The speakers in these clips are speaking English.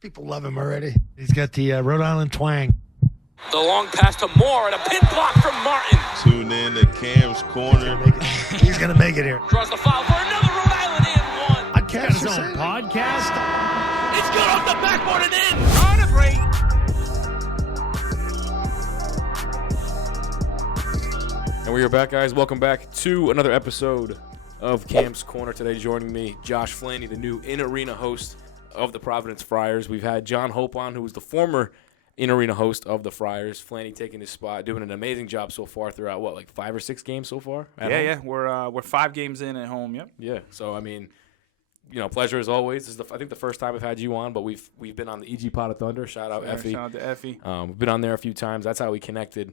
People love him already. He's got the Rhode Island twang. The long pass to Moore and a pin block from Martin. Tune in to Cam's Corner. He's going to make it here. Draws the foul for another Rhode Island and one. Podcast His own podcast. It's good off the backboard and in. On a break. And we are back, guys. Welcome back to another episode of Cam's Corner. Today joining me, Josh Flanny, the new in-arena host of the Providence Friars. We've had John Hope on, who was the former in-arena host of the Friars. Flanny taking his spot, doing an amazing job so far throughout, like 5 or 6 games so far? Yeah. We're 5 games in at home, yep. Yeah, so, I mean, pleasure as always. This is, I think, the first time I've had you on, but we've been on the EG Pot of Thunder. Shout out Effie. Shout out to Effie. We've been on there a few times. That's how we connected.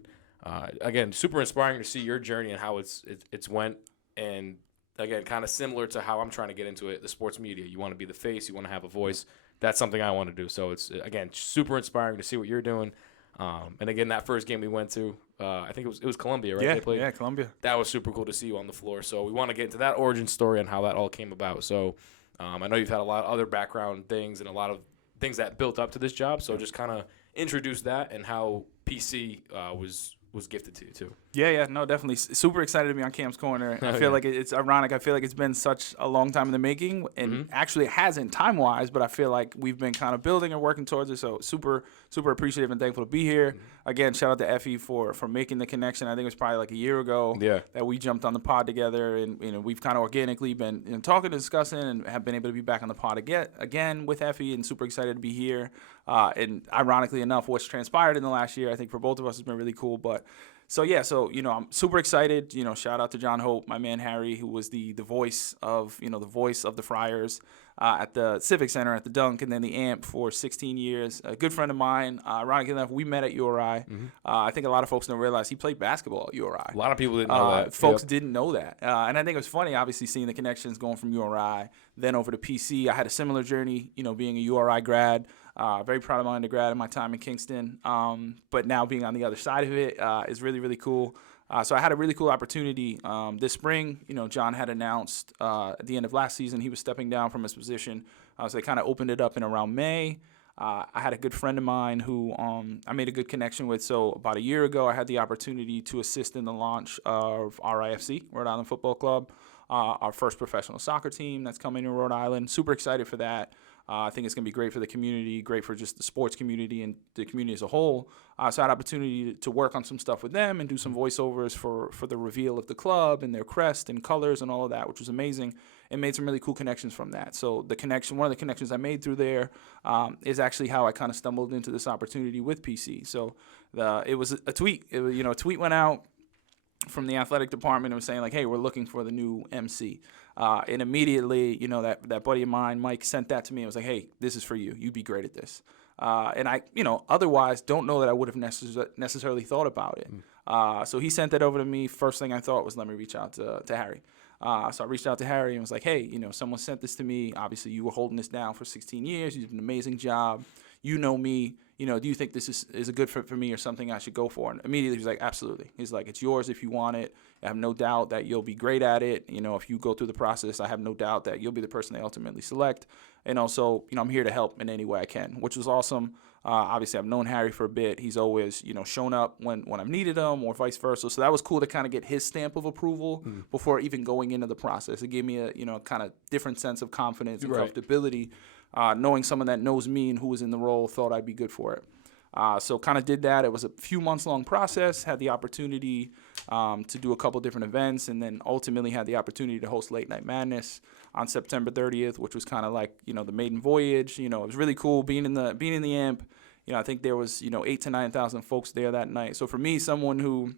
Again, super inspiring to see your journey and how it's went. And, again, kind of similar to how I'm trying to get into it, the sports media. You want to be the face. You want to have a voice. That's something I want to do. So it's, again, super inspiring to see what you're doing. And, again, that first game we went to, I think it was Columbia, right? Yeah, they played? Yeah, Columbia. That was super cool to see you on the floor. So we want to get into that origin story and how that all came about. So I know you've had a lot of other background things and a lot of things that built up to this job. So just kind of introduce that and how PC was gifted to you, too. Yeah, no, definitely. Super excited to be on Cam's Corner. I feel like it's ironic. I feel like it's been such a long time in the making, and actually it hasn't time-wise, but I feel like we've been kind of building and working towards it, so super appreciative and thankful to be here. Again, shout out to Effie for making the connection. I think it was probably like a year ago that we jumped on the pod together, and we've kind of organically been talking, discussing, and have been able to be back on the pod again with Effie, and super excited to be here. And ironically enough, what's transpired in the last year, I think for both of us has been really cool, but So I'm super excited. Shout out to John Hope, my man Harry, who was the voice of the Friars at the Civic Center at the Dunk, and then the AMP for 16 years. A good friend of mine. Ironically enough, we met at URI. I think a lot of folks don't realize he played basketball at URI. A lot of people didn't know that. Folks didn't know that, and I think it was funny. Obviously, seeing the connections going from URI then over to PC. I had a similar journey. Being a URI grad. Very proud of my undergrad and my time in Kingston. But now being on the other side of it is really, really cool. So I had a really cool opportunity this spring. John had announced at the end of last season he was stepping down from his position. So they kind of opened it up in around May. I had a good friend of mine who I made a good connection with. So about a year ago, I had the opportunity to assist in the launch of RIFC, Rhode Island Football Club, our first professional soccer team that's coming to Rhode Island. Super excited for that. I think it's going to be great for the community, great for just the sports community and the community as a whole. So I had opportunity to work on some stuff with them and do some voiceovers for the reveal of the club and their crest and colors and all of that, which was amazing, and made some really cool connections from that. So one of the connections I made through there is actually how I kind of stumbled into this opportunity with PC. So it was a tweet. A tweet went out from the athletic department and was saying, like, hey, we're looking for the new MC. And immediately, that buddy of mine, Mike, sent that to me and was like, hey, this is for you. You'd be great at this. And I, otherwise don't know that I would have necessarily thought about it. So he sent that over to me. First thing I thought was, let me reach out to Harry. So I reached out to Harry and was like, hey, someone sent this to me. Obviously, you were holding this down for 16 years. You did an amazing job. You know me. Do you think this is a good fit for me or something I should go for? And immediately he was like, absolutely. He's like, it's yours if you want it. I have no doubt that you'll be great at it. If you go through the process, I have no doubt that you'll be the person they ultimately select. And also, I'm here to help in any way I can, which was awesome. Obviously, I've known Harry for a bit. He's always, shown up when I've needed him or vice versa. So that was cool to kind of get his stamp of approval before even going into the process. It gave me a, kind of different sense of confidence and comfortability. Knowing someone that knows me and who was in the role thought I'd be good for it. So kind of did that. It was a few months long process, had the opportunity to do a couple different events, and then ultimately had the opportunity to host Late Night Madness on September 30th, which was kind of like, the maiden voyage. It was really cool being in the AMP. I think there was, 8,000 to 9,000 folks there that night. So for me, someone who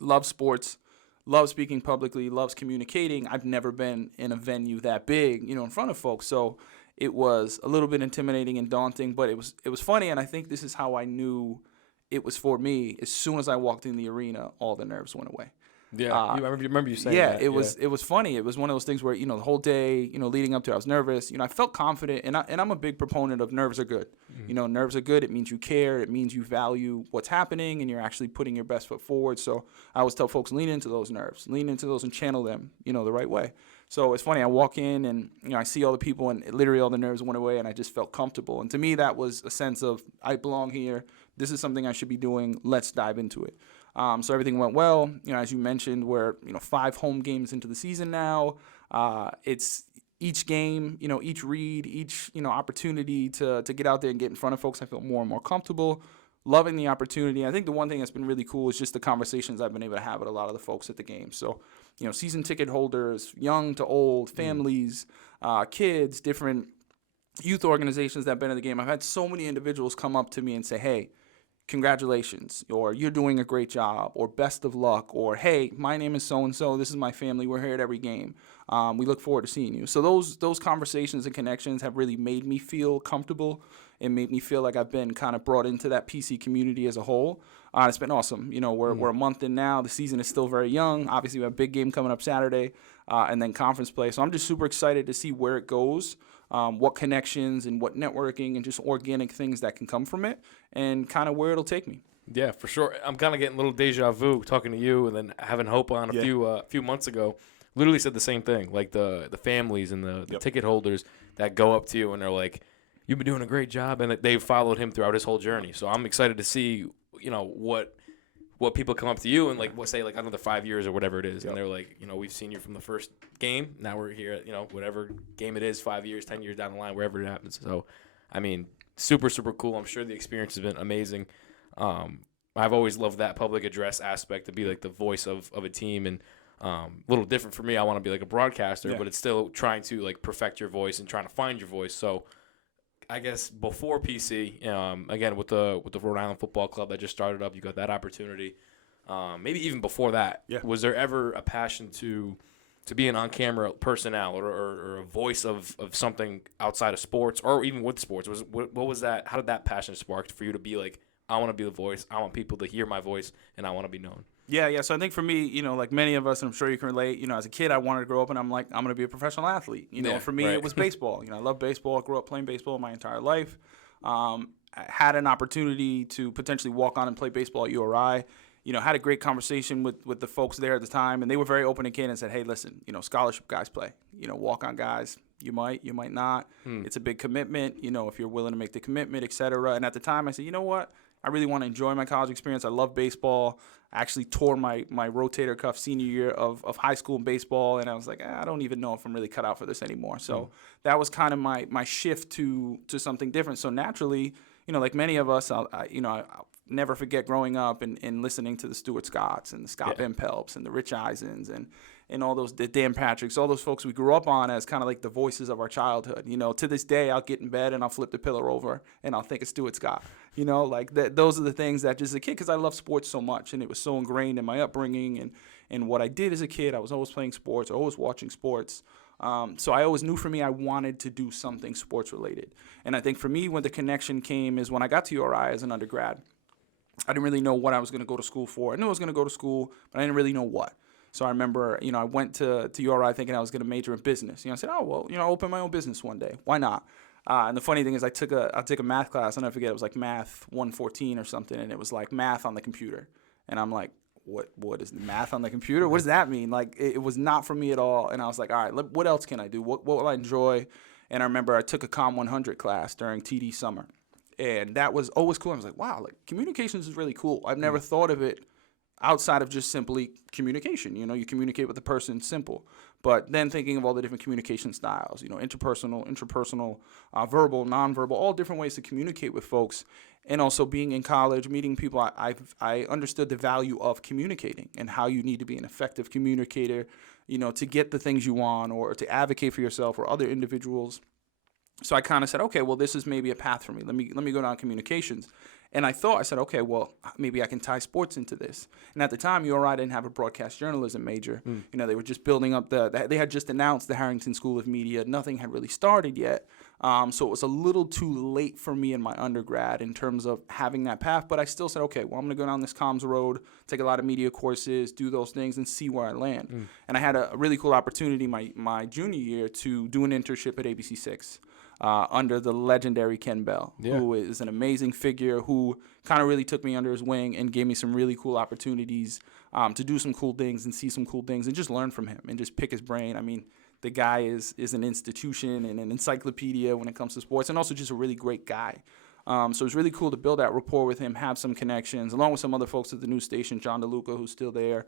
loves sports, loves speaking publicly, loves communicating, I've never been in a venue that big, in front of folks. So it was a little bit intimidating and daunting, but it was funny, and I think this is how I knew it was for me. As soon as I walked in the arena, all the nerves went away. Yeah, you remember you saying that. Yeah, it was funny. It was one of those things where, the whole day, leading up to it, I was nervous. I felt confident, and I'm a big proponent of nerves are good. You know, nerves are good. It means you care. It means you value what's happening, and you're actually putting your best foot forward. So I always tell folks, lean into those nerves, lean into those and channel them, you know, the right way. So it's funny, I walk in and, you know, I see all the people and literally all the nerves went away and I just felt comfortable. And to me, that was a sense of, I belong here. This is something I should be doing. Let's dive into it. So everything went well. You know, as you mentioned, we're, you know, 5 home games into the season now. It's each game, you know, each read, each, you know, opportunity to get out there and get in front of folks. I feel more and more comfortable. Loving the opportunity. I think the one thing that's been really cool is just the conversations I've been able to have with a lot of the folks at the game. So, you know, season ticket holders, young to old, families, kids, different youth organizations that have been in the game. I've had so many individuals come up to me and say, hey, congratulations, or you're doing a great job, or best of luck, or hey, my name is so-and-so, this is my family, we're here at every game. We look forward to seeing you. So those conversations and connections have really made me feel comfortable and made me feel like I've been kind of brought into that PC community as a whole. It's been awesome. You know, we're a month in now. The season is still very young. Obviously, we have a big game coming up Saturday, and then conference play. So I'm just super excited to see where it goes, what connections and what networking and just organic things that can come from it, and kind of where it'll take me. Yeah, for sure. I'm kind of getting a little deja vu talking to you and then having Hope on a few months ago. Literally said the same thing, like the families and the ticket holders that go up to you and they're like, you've been doing a great job, and they've followed him throughout his whole journey. So I'm excited to see, you know, what people come up to you and like say like another 5 years or whatever it is, and they're like, you know, we've seen you from the first game. Now we're here at, you know, whatever game it is, 5 years, 10 years down the line, wherever it happens. So, I mean, super cool. I'm sure the experience has been amazing. I've always loved that public address aspect, to be like the voice of a team, and a little different for me. I want to be like a broadcaster, but it's still trying to like perfect your voice and trying to find your voice. So I guess before PC, again with the Rhode Island Football Club that just started up, you got that opportunity. Maybe even before that, was there ever a passion to be an on-camera personnel or a voice of something outside of sports or even with sports? What was that? How did that passion spark for you to be like, I want to be the voice. I want people to hear my voice, and I want to be known. Yeah. So I think for me, you know, like many of us, and I'm sure you can relate, you know, as a kid, I wanted to grow up and I'm like, I'm going to be a professional athlete. You know, for me, it was baseball. You know, I love baseball. I grew up playing baseball my entire life. I had an opportunity to potentially walk on and play baseball at URI. You know, had a great conversation with the folks there at the time, and they were very open and candid and said, hey, listen, you know, scholarship guys play. You know, walk-on guys, you might not. It's a big commitment, you know, if you're willing to make the commitment, et cetera. And at the time, I said, you know what? I really want to enjoy my college experience. I love baseball. I actually tore my rotator cuff senior year of high school in baseball, and I was like, I don't even know if I'm really cut out for this anymore. So that was kind of my shift to something different. So naturally, you know, like many of us, I'll never forget growing up and listening to the Stuart Scotts and the Scott Van Pelps and the Rich Eisens and all those, the Dan Patricks, all those folks we grew up on as kind of like the voices of our childhood. You know, to this day, I'll get in bed and I'll flip the pillow over and I'll think of Stuart Scott. You know, like those are the things that just as a kid, because I love sports so much and it was so ingrained in my upbringing and what I did as a kid. I was always playing sports, always watching sports. So I always knew for me I wanted to do something sports related. And I think for me, when the connection came is when I got to URI as an undergrad. I didn't really know what I was going to go to school for. I knew I was going to go to school, but I didn't really know what. So I remember, you know, I went to URI thinking I was going to major in business. You know, I said, oh, well, you know, I'll open my own business one day. Why not? And the funny thing is I took a math class. I'll never forget. It was like Math 114 or something, and it was like math on the computer. And I'm like, what is math on the computer? What does that mean? Like, it was not for me at all. And I was like, all right, what else can I do? What will I enjoy? And I remember I took a Com 100 class during TD summer. And that was always cool. I was like, wow, like communications is really cool. I've never thought of it outside of just simply communication. You know, you communicate with a person, simple. But then thinking of all the different communication styles, you know, interpersonal, verbal, nonverbal, all different ways to communicate with folks. And also being in college, meeting people, I understood the value of communicating and how you need to be an effective communicator, you know, to get the things you want or to advocate for yourself or other individuals. So I kind of said, okay, well, this is maybe a path for me. Let me go down communications. And I said, okay, well, maybe I can tie sports into this. And at the time, URI didn't have a broadcast journalism major. You know, they were just building up they had just announced the Harrington School of Media. Nothing had really started yet. So it was a little too late for me in my undergrad in terms of having that path. But I still said, okay, well, I'm going to go down this comms road, take a lot of media courses, do those things, and see where I land. And I had a really cool opportunity my junior year to do an internship at ABC6. under the legendary Ken Bell, who is an amazing figure who kind of really took me under his wing and gave me some really cool opportunities to do some cool things and see some cool things and just learn from him and just pick his brain. I mean, the guy is an institution and an encyclopedia when it comes to sports, and also just a really great guy. So it's really cool to build that rapport with him, have some connections, along with some other folks at the news station, John DeLuca, who's still there.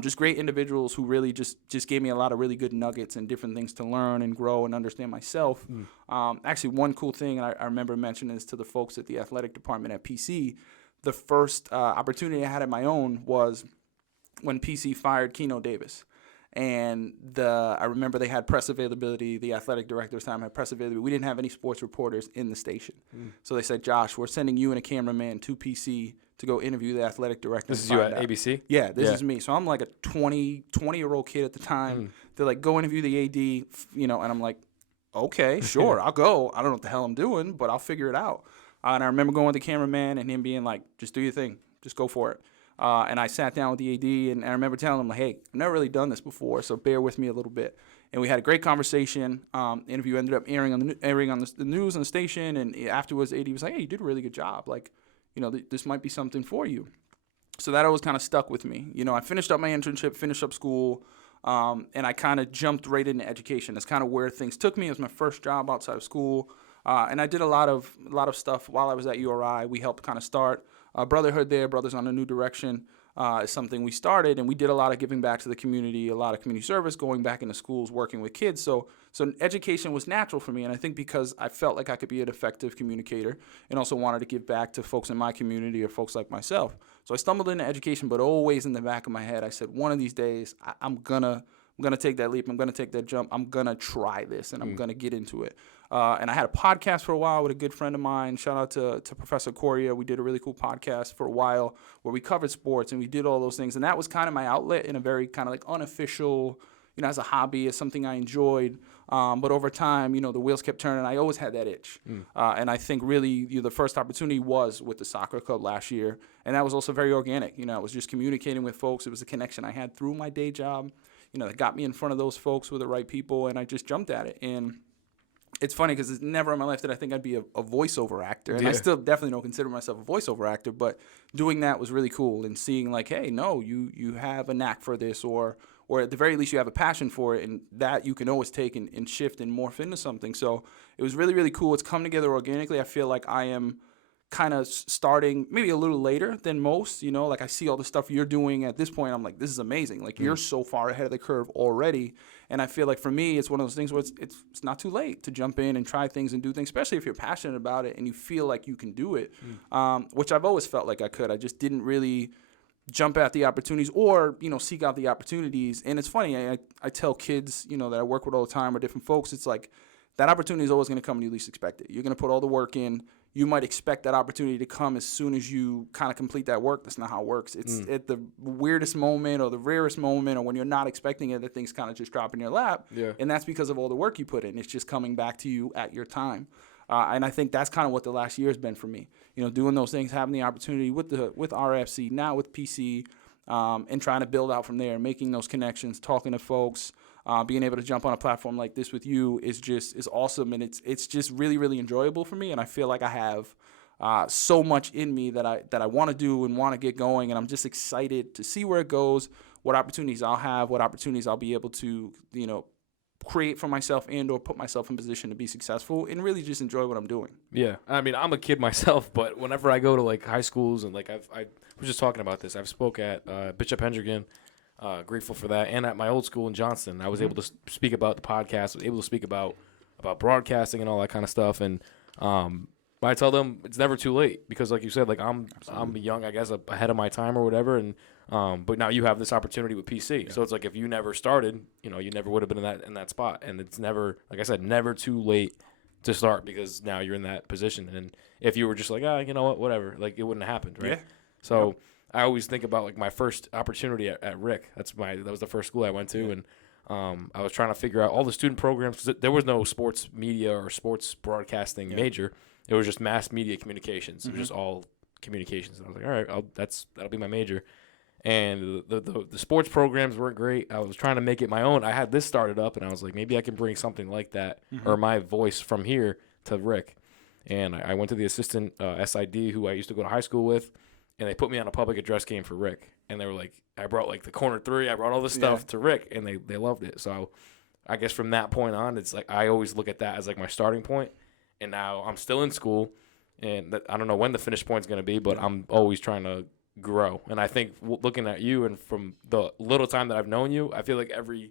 Just great individuals who really just gave me a lot of really good nuggets and different things to learn and grow and understand myself. Actually, one cool thing, and I remember mentioning this to the folks at the athletic department at PC, the first opportunity I had at my own was when PC fired Keno Davis. And I remember they had press availability. The athletic director at the time had press availability. We didn't have any sports reporters in the station. So they said, Josh, we're sending you and a cameraman to PC to go interview the athletic director. This is you at ABC? Yeah, this is me. So I'm like a 20-year-old kid at the time. They're like, go interview the AD, and I'm like, okay, sure, I'll go. I don't know what the hell I'm doing, but I'll figure it out. And I remember going with the cameraman and him being like, just do your thing. Just go for it. And I sat down with the AD, and I remember telling him, like, hey, I've never really done this before, so bear with me a little bit. And we had a great conversation. The interview ended up airing on the news on the station, and afterwards, the AD was like, hey, you did a really good job. Like, this might be something for you. So that always kind of stuck with me. I finished up my internship, finished up school, and I kind of jumped right into education. That's kind of where things took me. It was my first job outside of school, and I did a lot of stuff while I was at URI. We helped kind of start Brotherhood there, Brothers on a New Direction, is something we started, and we did a lot of giving back to the community, a lot of community service, going back into schools, working with kids. So education was natural for me, and I think because I felt like I could be an effective communicator and also wanted to give back to folks in my community or folks like myself. So I stumbled into education, but always in the back of my head, I said, one of these days, I'm gonna take that leap. I'm gonna take that jump. I'm gonna try this, and I'm gonna get into it. And I had a podcast for a while with a good friend of mine. Shout out to Professor Coria. We did a really cool podcast for a while where we covered sports and we did all those things. And that was kind of my outlet in a very kind of like unofficial, as a hobby, as something I enjoyed. But over time, the wheels kept turning. I always had that itch. And I think really the first opportunity was with the soccer club last year. And that was also very organic. I was just communicating with folks. It was a connection I had through my day job, that got me in front of those folks with the right people. And I just jumped at it. And it's funny because it's never in my life that I think I'd be a voiceover actor. And I still definitely don't consider myself a voiceover actor, but doing that was really cool and seeing like, hey, no, you have a knack for this or at the very least you have a passion for it, and that you can always take and shift and morph into something. So it was really, really cool. It's come together organically. I feel like I am kind of starting maybe a little later than most, like I see all the stuff you're doing at this point. I'm like, this is amazing. Like you're so far ahead of the curve already. And I feel like for me, it's one of those things where it's not too late to jump in and try things and do things, especially if you're passionate about it and you feel like you can do it, which I've always felt like I could. I just didn't really jump at the opportunities or, seek out the opportunities. And it's funny, I tell kids, that I work with all the time or different folks, it's like that opportunity is always going to come when you least expect it. You're going to put all the work in. You might expect that opportunity to come as soon as you kind of complete that work. That's not how it works. It's at the weirdest moment or the rarest moment or when you're not expecting it that things kind of just drop in your lap. Yeah. And that's because of all the work you put in. It's just coming back to you at your time. And I think that's kind of what the last year has been for me. Doing those things, having the opportunity with RFC, now with PC, and trying to build out from there, making those connections, talking to folks, being able to jump on a platform like this with you is awesome, and it's just really, really enjoyable for me. And I feel like I have so much in me that I want to do and want to get going, and I'm just excited to see where it goes, what opportunities I'll have, what opportunities I'll be able to create for myself and or put myself in position to be successful and really just enjoy what I'm doing. Yeah, I mean, I'm a kid myself, but whenever I go to like high schools and like I was just talking about this, I've spoke at Bishop Hendricken. Grateful for that. And at my old school in Johnston, I was able to speak about the podcast, was able to speak about broadcasting and all that kind of stuff. And I tell them it's never too late because, like you said, like I'm young, I guess, ahead of my time or whatever. And but now you have this opportunity with PC. Yeah. So it's like if you never started, you never would have been in that spot. And it's never, like I said, never too late to start because now you're in that position. And if you were just like, you know what, whatever, like it wouldn't have happened, right? Yeah. So. Yeah. I always think about like my first opportunity at Rick. That was the first school I went to, and I was trying to figure out all the student programs because there was no sports media or sports broadcasting major. It was just mass media communications. It was just all communications. And I was like, all right, that'll be my major. And the sports programs weren't great. I was trying to make it my own. I had this started up, and I was like, maybe I can bring something like that or my voice from here to Rick. And I went to the assistant SID who I used to go to high school with, and they put me on a public address game for Rick. And they were like, I brought like the corner three, I brought all this stuff to Rick, and they loved it. So I guess from that point on, it's like I always look at that as like my starting point. And now I'm still in school, and I don't know when the finish point's going to be, but I'm always trying to grow. And I think looking at you and from the little time that I've known you, I feel like every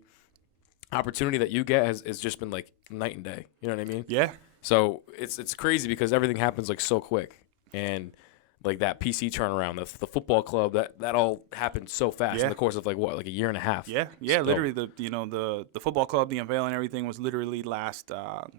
opportunity that you get has just been like night and day. You know what I mean? Yeah. So it's crazy because everything happens like so quick, and like that PC turnaround, the football club, that all happened so fast in the course of like a year and a half. Yeah. So, literally the football club, the unveiling, everything was literally last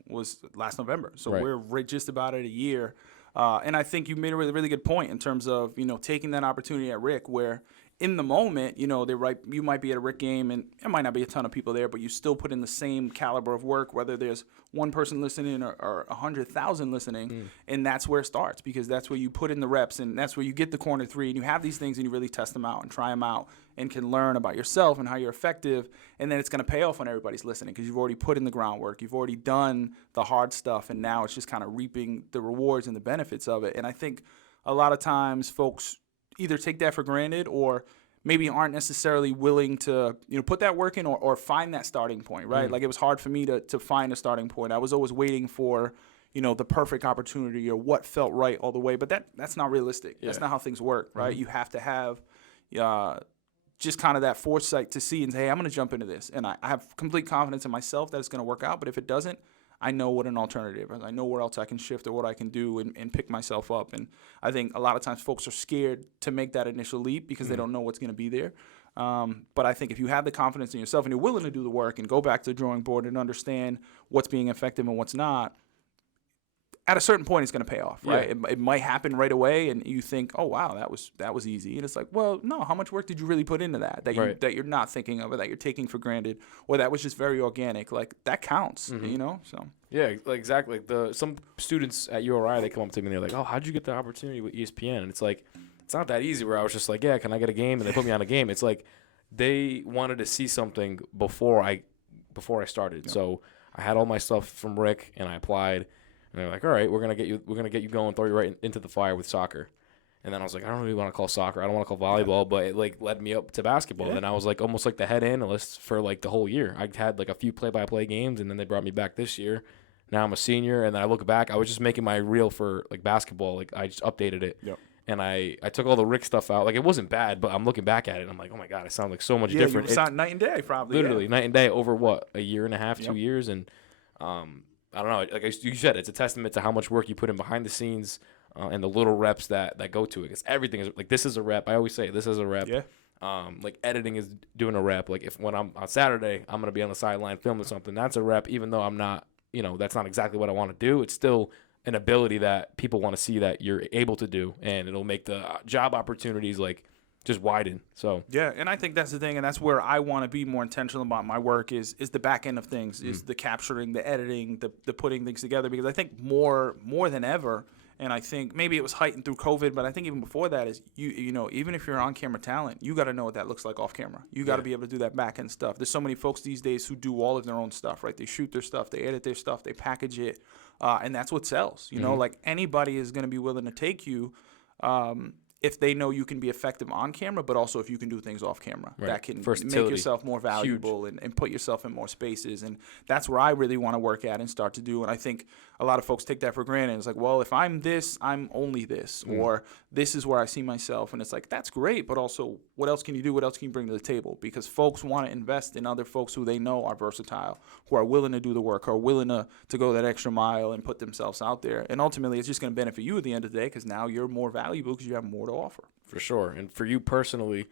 November. So we're just about at a year. And I think you made a really, really good point in terms of, taking that opportunity at Rick where in the moment, you might be at a Rick game and there might not be a ton of people there, but you still put in the same caliber of work, whether there's one person listening or 100,000 listening. And that's where it starts because that's where you put in the reps and that's where you get the corner three and you have these things and you really test them out and try them out and can learn about yourself and how you're effective. And then it's going to pay off when everybody's listening because you've already put in the groundwork. You've already done the hard stuff. And now it's just kind of reaping the rewards and the benefits of it. And I think a lot of times folks either take that for granted or maybe aren't necessarily willing to put that work in or find that starting point, right? Like it was hard for me to find a starting point. I was always waiting for the perfect opportunity or what felt right all the way, but that's not realistic. Yeah. That's not how things work, right? You have to have just kind of that foresight to see and say, hey, I'm going to jump into this. And I have complete confidence in myself that it's going to work out, but if it doesn't, I know what an alternative is. I know where else I can shift or what I can do and pick myself up. And I think a lot of times folks are scared to make that initial leap because they don't know what's going to be there. But I think if you have the confidence in yourself and you're willing to do the work and go back to the drawing board and understand what's being effective and what's not, at a certain point, it's going to pay off, right? It might happen right away, and you think, "Oh, wow, that was easy." And it's like, well, no. How much work did you really put into that? That you're not thinking of, or that you're taking for granted, or that was just very organic. Like that counts, So yeah, like, exactly. Some students at URI, they come up to me and they're like, "Oh, how'd you get the opportunity with ESPN?" And it's like, it's not that easy. Where I was just like, "Yeah, can I get a game?" And they put me on a game. It's like they wanted to see something before I started. Yeah. So I had all my stuff from Rick, and I applied. And they're like, all right, we're gonna get you going, throw you right into the fire with soccer. And then I was like, I don't really want to call soccer. I don't want to call volleyball, but it like led me up to basketball. Yeah. And I was like almost like the head analyst for like the whole year. I had like a few play-by-play games, and then they brought me back this year. Now I'm a senior, and then I look back. I was just making my reel for like basketball. Like I just updated it. Yep. And I took all the Rick stuff out. Like it wasn't bad, but I'm looking back at it, and I'm like, oh my god, it sounds like so much different. You sound night and day, probably. Literally night and day over what, a year and a half, 2 years, and I don't know. Like you said, it's a testament to how much work you put in behind the scenes and the little reps that go to it. Because everything is like, this is a rep. I always say this is a rep. Yeah. Like editing is doing a rep. Like when I'm on Saturday, I'm gonna be on the sideline filming something. That's a rep, even though I'm not. That's not exactly what I want to do. It's still an ability that people want to see that you're able to do, and it'll make the job opportunities like just widen. So yeah, and I think that's the thing, and that's where I want to be more intentional about my work is the back end of things, is the capturing, the editing, the putting things together, because I think more than ever, and I think maybe it was heightened through COVID, but I think even before that is even if you're on camera talent, you got to know what that looks like off camera. You got to be able to do that back end stuff. There's so many folks these days who do all of their own stuff, right? They shoot their stuff, they edit their stuff, they package it, and that's what sells. Like anybody is going to be willing to take you. If they know you can be effective on camera, but also if you can do things off camera, that can make yourself more valuable and put yourself in more spaces. And that's where I really want to work at and start to do. And I think a lot of folks take that for granted. It's like, well, if I'm this, I'm only this, or this is where I see myself. And it's like, that's great, but also what else can you do? What else can you bring to the table? Because folks want to invest in other folks who they know are versatile, who are willing to do the work, who are willing to go that extra mile and put themselves out there. And ultimately, it's just going to benefit you at the end of the day because now you're more valuable because you have more to offer. For sure. And for you personally,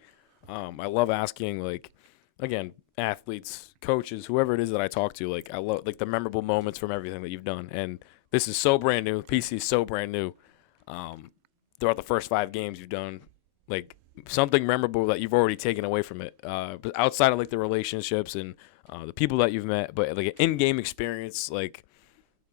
I love asking, like, again, athletes, coaches, whoever it is that I talk to, like, I love, like, the memorable moments from everything that you've done. And this is so brand new. PC is so brand new. Throughout the first 5 games you've done, like, something memorable that you've already taken away from it. But outside of, like, the relationships and the people that you've met, but, like, an in-game experience, like,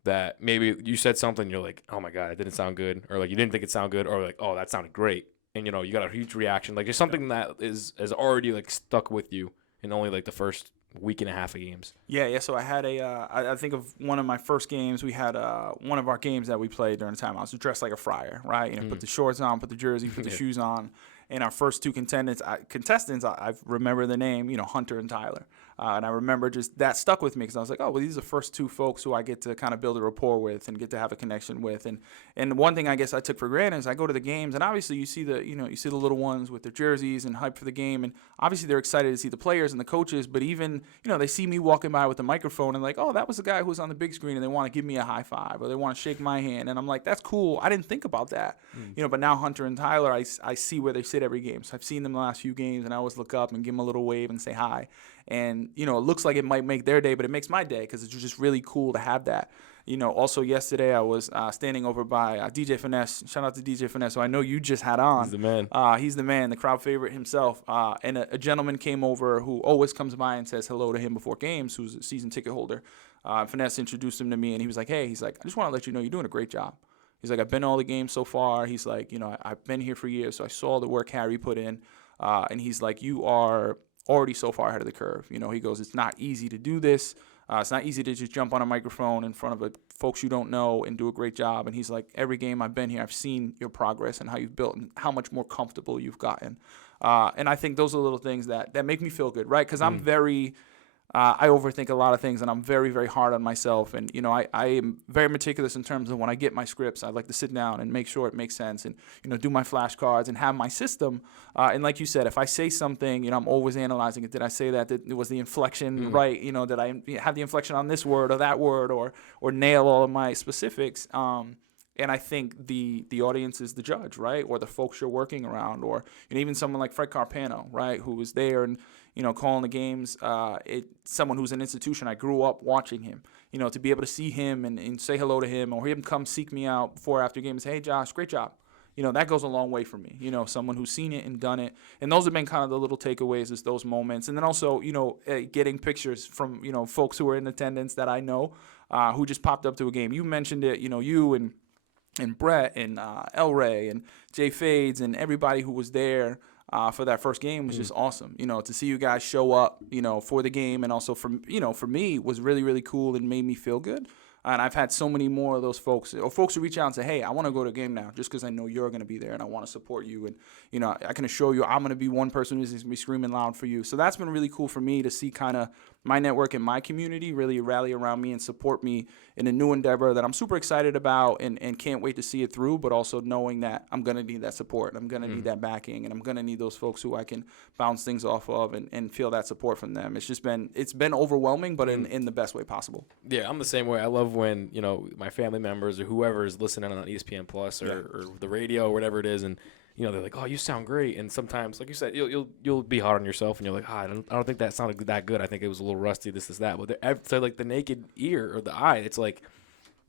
that maybe you said something, you're like, oh, my God, it didn't sound good. Or, like, you didn't think it sounded good. Or, like, oh, that sounded great. And, you got a huge reaction. Like, there's something that is already, like, stuck with you in only, like, the first week and a half of games. Yeah. So I had I think of one of my first games. We had one of our games that we played during the time. I was dressed like a friar, right? Put the shorts on, put the jersey, put the shoes on. And our first two contestants, I remember the name, Hunter and Tyler. And I remember just that stuck with me because I was like, oh, well, these are the first two folks who I get to kind of build a rapport with and get to have a connection with. And one thing I guess I took for granted is I go to the games and obviously you see the little ones with their jerseys and hype for the game. And obviously they're excited to see the players and the coaches. But even, they see me walking by with the microphone and like, oh, that was the guy who was on the big screen and they want to give me a high five or they want to shake my hand. And I'm like, that's cool. I didn't think about that. But now Hunter and Tyler, I see where they sit every game. So I've seen them the last few games and I always look up and give them a little wave and say hi. And, it looks like it might make their day, but it makes my day because it's just really cool to have that. Also yesterday I was standing over by DJ Finesse. Shout out to DJ Finesse, who I know you just had on. He's the man. He's the man, the crowd favorite himself. And a gentleman came over who always comes by and says hello to him before games, who's a season ticket holder. Finesse introduced him to me, and he was like, hey, I just want to let you know you're doing a great job. He's like, I've been to all the games so far. He's like, I've been here for years, so I saw the work Harry put in. And he's like, you are already so far ahead of the curve. He goes, it's not easy to do this. It's not easy to just jump on a microphone in front of folks you don't know and do a great job. And he's like, every game I've been here, I've seen your progress and how you've built and how much more comfortable you've gotten. And I think those are little things that make me feel good, right? Because I'm very... I overthink a lot of things, and I'm very, very hard on myself. And, I am very meticulous in terms of when I get my scripts, I like to sit down and make sure it makes sense and, do my flashcards and have my system. And like you said, if I say something, I'm always analyzing it. Did I say that? Was the inflection right? Did I have the inflection on this word or that word or nail all of my specifics? And I think the audience is the judge, right? Or the folks you're working around, or even someone like Fred Carpano, right, who was there and calling the games. Someone who's an institution. I grew up watching him. To be able to see him and say hello to him, or him come seek me out before or after game and say, hey, Josh, great job. That goes a long way for me. Someone who's seen it and done it. And those have been kind of the little takeaways, is those moments. And then also, getting pictures from, folks who are in attendance that I know who just popped up to a game. You mentioned it, you and Brett and El Ray and Jay Fades and everybody who was there for that first game was just awesome. To see you guys show up, for the game, and also for me was really, really cool and made me feel good. And I've had so many more of those folks, or folks who reach out and say, hey, I want to go to a game now just because I know you're going to be there and I want to support you. And, I can assure you I'm going to be one person who's going to be screaming loud for you. So that's been really cool for me to see kind of my network and my community really rally around me and support me in a new endeavor that I'm super excited about and can't wait to see it through, but also knowing that I'm going to need that support. I'm going to need that backing, and I'm going to need those folks who I can bounce things off of and feel that support from them. It's been overwhelming, but in the best way possible. Yeah, I'm the same way. I love when, my family members or whoever is listening on ESPN Plus or the radio or whatever it is, and they're like, oh, you sound great. And sometimes, like you said, you'll be hard on yourself, and you're like, I don't think that sounded that good. I think it was a little rusty, this, that. But so like the naked ear or the eye, it's like,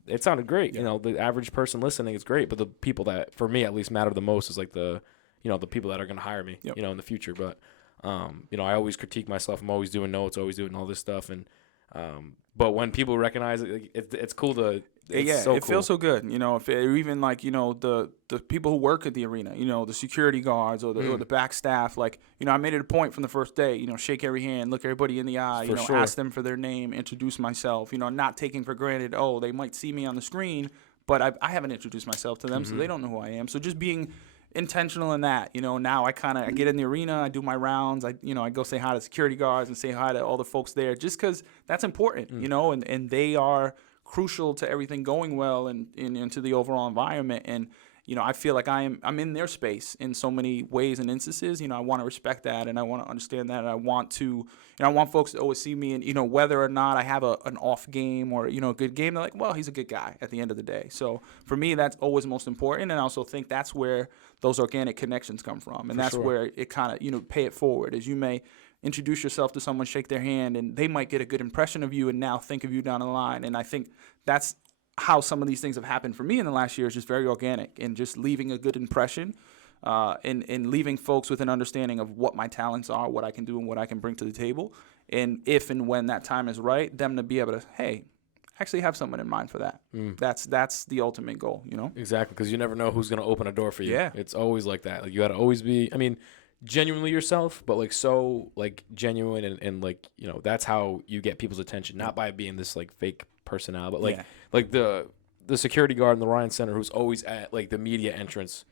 it sounded great. Yeah. The average person listening is great, but the people that, for me at least, matter the most is like the people that are going to hire me, in the future. But, I always critique myself. I'm always doing notes, always doing all this stuff. And, but when people recognize it, it's cool to. It cool. Feels so good, or even like, the people who work at the arena, the security guards or the back staff, like, I made it a point from the first day, shake every hand, look everybody in the eye, ask them for their name, introduce myself, not taking for granted, oh, they might see me on the screen, but I haven't introduced myself to them, so they don't know who I am. So just being intentional in that, now I get in the arena, I do my rounds, I go say hi to security guards and say hi to all the folks there, just because that's important, and they are crucial to everything going well and into the overall environment. And I feel like I'm in their space in so many ways and instances. I want to respect that, and I want to understand that, and I want to I want folks to always see me, and whether or not I have an off game or a good game, they're like, well, he's a good guy at the end of the day. So for me, that's always most important, and I also think that's where those organic connections come from, and that's where it kind of pay it forward. As you may introduce yourself to someone, shake their hand, and they might get a good impression of you and now think of you down the line. And I think that's how some of these things have happened for me in the last year, is just very organic and just leaving a good impression and leaving folks with an understanding of what my talents are, what I can do and what I can bring to the table. And if and when that time is right, them to be able to, hey, actually have someone in mind for that. That's the ultimate goal, Exactly, because you never know who's going to open a door for you. Yeah. It's always like that. Like, you got to always be, genuinely yourself, but like so like genuine and like, you know, that's how you get people's attention, not by being this like fake personality, but like the security guard in the Ryan Center who's always at like the media entrance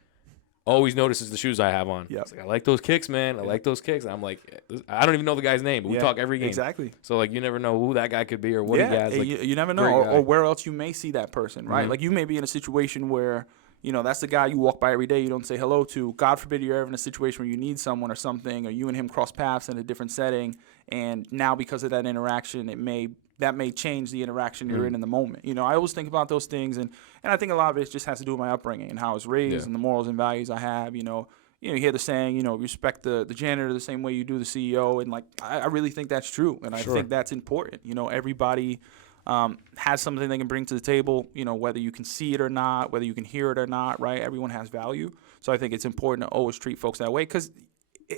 always notices the shoes I have on. Yeah, like, I like those kicks, man. I like those kicks. And I'm like, I don't even know the guy's name, but we talk every game. Exactly. So like, you never know who that guy could be or what he has. Like, you never know, or where else you may see that person, right? Like you may be in a situation where, you know, that's the guy you walk by every day, you don't say hello to. God forbid you're ever in a situation where you need someone or something, or you and him cross paths in a different setting, and now because of that interaction, that may change the interaction you're in the moment. You know, I always think about those things, and I think a lot of it just has to do with my upbringing and how I was raised and the morals and values I have. You hear the saying, you know, respect the janitor the same way you do the CEO, and like I really think that's true, and I think that's important. You know, everybody has something they can bring to the table, you know, whether you can see it or not, whether you can hear it or not, right? Everyone has value. So I think it's important to always treat folks that way, because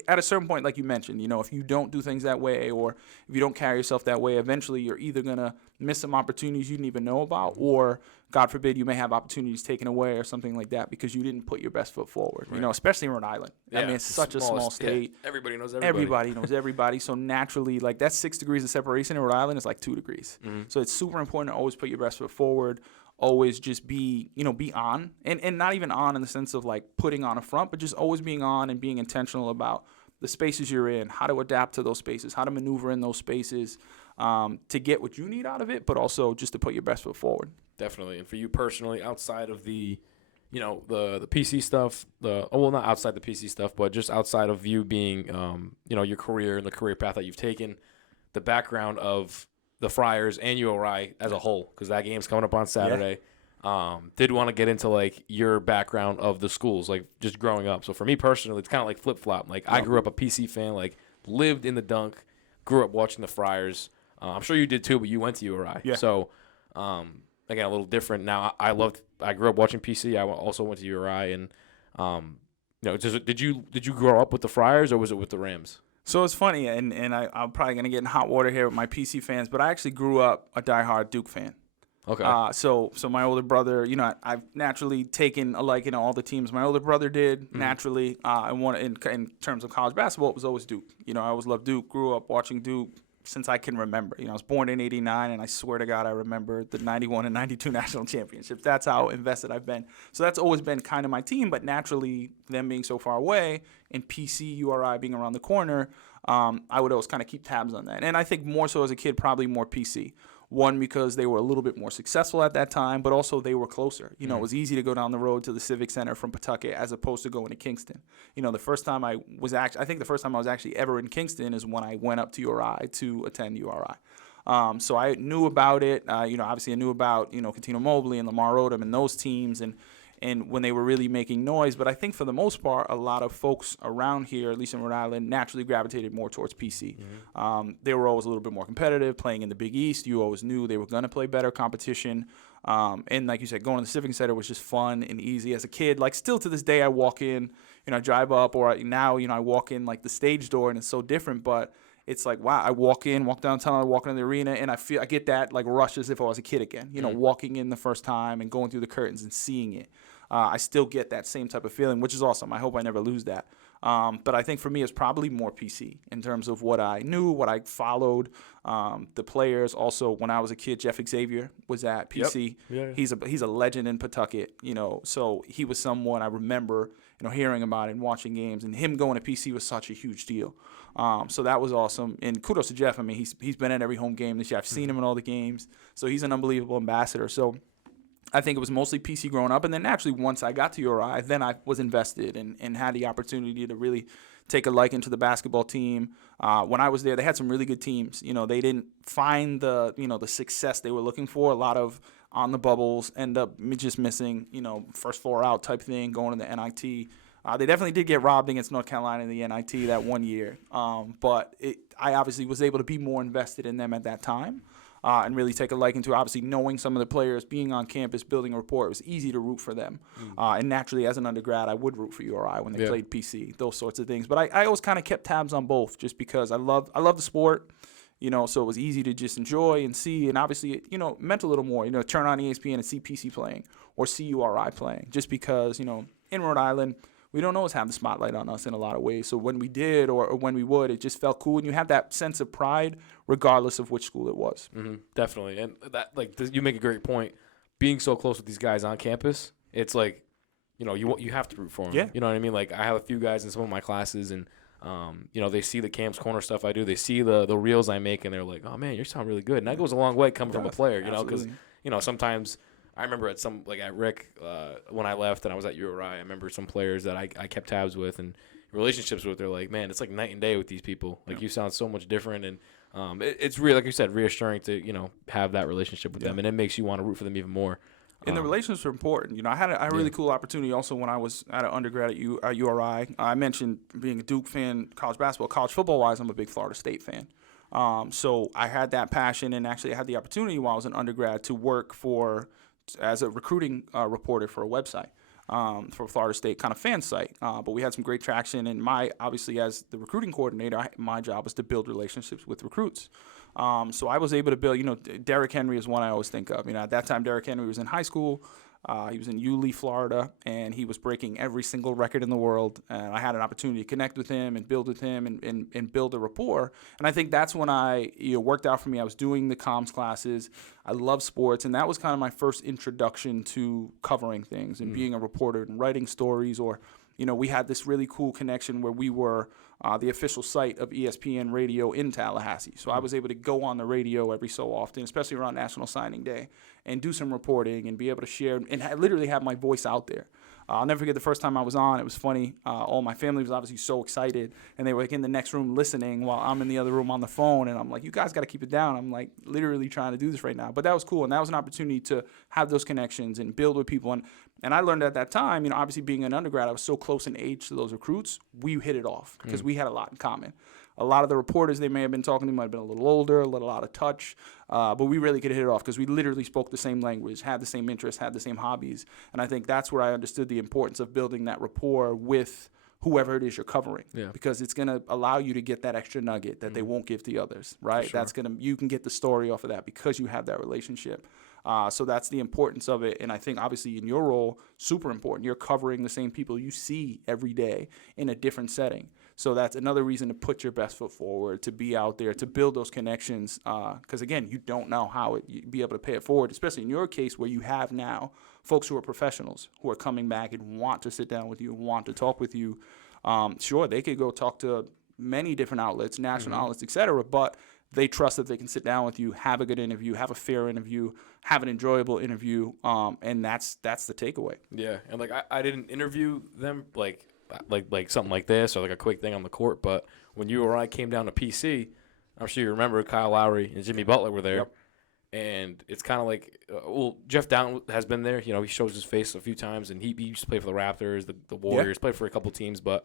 at a certain point, like you mentioned, you know, if you don't do things that way, or if you don't carry yourself that way, eventually you're either going to miss some opportunities you didn't even know about, or God forbid you may have opportunities taken away or something like that because you didn't put your best foot forward, you know, especially in Rhode Island. I mean, it's such a small state. Yeah. Everybody knows everybody. Everybody knows everybody. So naturally, like that 6 degrees of separation in Rhode Island is like 2 degrees. So it's super important to always put your best foot forward. Always just be on, and not even on in the sense of like putting on a front, but just always being on and being intentional about the spaces you're in, how to adapt to those spaces, how to maneuver in those spaces to get what you need out of it, but also just to put your best foot forward. Definitely. And for you personally, outside of the, you know, the PC stuff, not outside the PC stuff, but just outside of you being, you know, your career and the career path that you've taken, the background of the Friars and URI as a whole, because that game's coming up on Saturday. Did want to get into like your background of the schools, like just growing up. So for me personally, it's kind of like flip flop. Like I grew up a PC fan, like lived in the Dunk, grew up watching the Friars. I'm sure you did too, but you went to URI. Yeah. So again, a little different. Now I grew up watching PC. I also went to URI, and you know, did you grow up with the Friars or was it with the Rams? So it's funny, and I'm probably gonna get in hot water here with my PC fans, but I actually grew up a diehard Duke fan. Okay. So my older brother, you know, I've naturally taken a liking to all the teams my older brother did naturally. And one in terms of college basketball, it was always Duke. You know, I always loved Duke. Grew up watching Duke since I can remember. You know, I was born in '89, and I swear to God, I remember the '91 and '92 national championships. That's how invested I've been. So that's always been kind of my team. But naturally, them being so far away and PC URI being around the corner, I would always kind of keep tabs on that. And I think more so as a kid, probably more PC. One, because they were a little bit more successful at that time, but also they were closer. You know, it was easy to go down the road to the Civic Center from Pawtucket as opposed to going to Kingston. You know, the first time I was actually ever in Kingston is when I went up to URI to attend URI. So I knew about it. You know, obviously I knew about, you know, Catino Mobley and Lamar Odom and those teams and when they were really making noise. But I think for the most part, a lot of folks around here, at least in Rhode Island, naturally gravitated more towards PC. They were always a little bit more competitive, playing in the Big East. You always knew they were going to play better competition. And like you said, going to the Civic Center was just fun and easy as a kid. Like still to this day, I walk in, you know, I drive up, or now, you know, I walk in like the stage door, and it's so different. But it's like, wow, I walk downtown, I walk into the arena, and I get that like rush as if I was a kid again. You know, walking in the first time and going through the curtains and seeing it. I still get that same type of feeling, which is awesome. I hope I never lose that. But I think for me, it's probably more PC in terms of what I knew, what I followed, the players. Also, when I was a kid, Jeff Xavier was at PC. Yep. Yeah. He's a legend in Pawtucket, you know. So he was someone I remember, you know, hearing about and watching games, and him going to PC was such a huge deal. So that was awesome. And kudos to Jeff. I mean, he's been at every home game this year. I've seen him in all the games. So he's an unbelievable ambassador. So I think it was mostly PC growing up. And then actually once I got to URI, then I was invested and had the opportunity to really take a liking to the basketball team. When I was there, they had some really good teams. You know, they didn't find the success they were looking for. A lot of on the bubbles end up just missing, you know, first 4 out type thing, going to the NIT. They definitely did get robbed against North Carolina in the NIT that one year. But I obviously was able to be more invested in them at that time. And really take a liking to, obviously, knowing some of the players, being on campus, building a rapport. It was easy to root for them. And naturally, as an undergrad, I would root for URI when they played PC, those sorts of things. But I always kind of kept tabs on both just because I love the sport, you know, so it was easy to just enjoy and see. And obviously, you know, meant a little more, you know, turn on ESPN and see PC playing or see URI playing just because, you know, in Rhode Island, we don't always have the spotlight on us in a lot of ways. So when we did or when we would, it just felt cool. And you have that sense of pride regardless of which school it was. Mm-hmm, definitely. And that, you make a great point. Being so close with these guys on campus, it's like, you have to root for them. Yeah. You know what I mean? Like, I have a few guys in some of my classes, and they see the Cam's Corner stuff I do. They see the reels I make, and they're like, "Oh man, you sound really good." And that goes a long way coming from a player, because sometimes I remember at Rick when I left and I was at URI, I remember some players that I kept tabs with and relationships with. They're like, "Man, it's like night and day with these people. Like, you sound so much different." And it's really, like you said, reassuring to have that relationship with them, and it makes you want to root for them even more. And the relationships are important. I had a really cool opportunity also when I was at an undergrad at URI. I mentioned being a Duke fan, college basketball. College football-wise, I'm a big Florida State fan. So I had that passion, and actually I had the opportunity while I was an undergrad to work as a recruiting reporter for a website for Florida State kind of fan site. But we had some great traction, and obviously as the recruiting coordinator, my job was to build relationships with recruits. So I was able to build, Derrick Henry is one I always think of. At that time, Derrick Henry was in high school. He was in Yulee, Florida, and he was breaking every single record in the world. And I had an opportunity to connect with him and build with him and build a rapport. And I think that's when worked out for me. I was doing the comms classes. I love sports, and that was kind of my first introduction to covering things and being a reporter and writing stories. Or, we had this really cool connection where we were the official site of ESPN Radio in Tallahassee. So I was able to go on the radio every so often, especially around National Signing Day, and do some reporting and be able to share and literally have my voice out there. I'll never forget the first time I was on. It was funny. All my family was obviously so excited, and they were in the next room listening while I'm in the other room on the phone. And I'm like, "You guys got to keep it down." I'm like literally trying to do this right now. But that was cool, and that was an opportunity to have those connections and build with people. And I learned at that time, obviously being an undergrad, I was so close in age to those recruits. We hit it off because we had a lot in common. A lot of the reporters they may have been talking to might have been a little older, a little out of touch, but we really could hit it off because we literally spoke the same language, had the same interests, had the same hobbies. And I think that's where I understood the importance of building that rapport with whoever it is you're covering, because it's going to allow you to get that extra nugget that they won't give to others, right? Sure. You can get the story off of that because you have that relationship. So that's the importance of it. And I think obviously in your role, super important. You're covering the same people you see every day in a different setting. So that's another reason to put your best foot forward, to be out there, to build those connections. Because, again, you don't know how you'd be able to pay it forward, especially in your case where you have now folks who are professionals who are coming back and want to sit down with you, want to talk with you. Sure, they could go talk to many different outlets, national outlets, et cetera, but they trust that they can sit down with you, have a good interview, have a fair interview, have an enjoyable interview, and that's the takeaway. Yeah, and I didn't interview them like something like this or like a quick thing on the court, but when you or I came down to PC, I'm sure you remember Kyle Lowry and Jimmy Butler were there. Yep. And it's kind of like, Jeff Down has been there. He shows his face a few times, and he used to play for the Raptors, the Warriors, played for a couple teams, but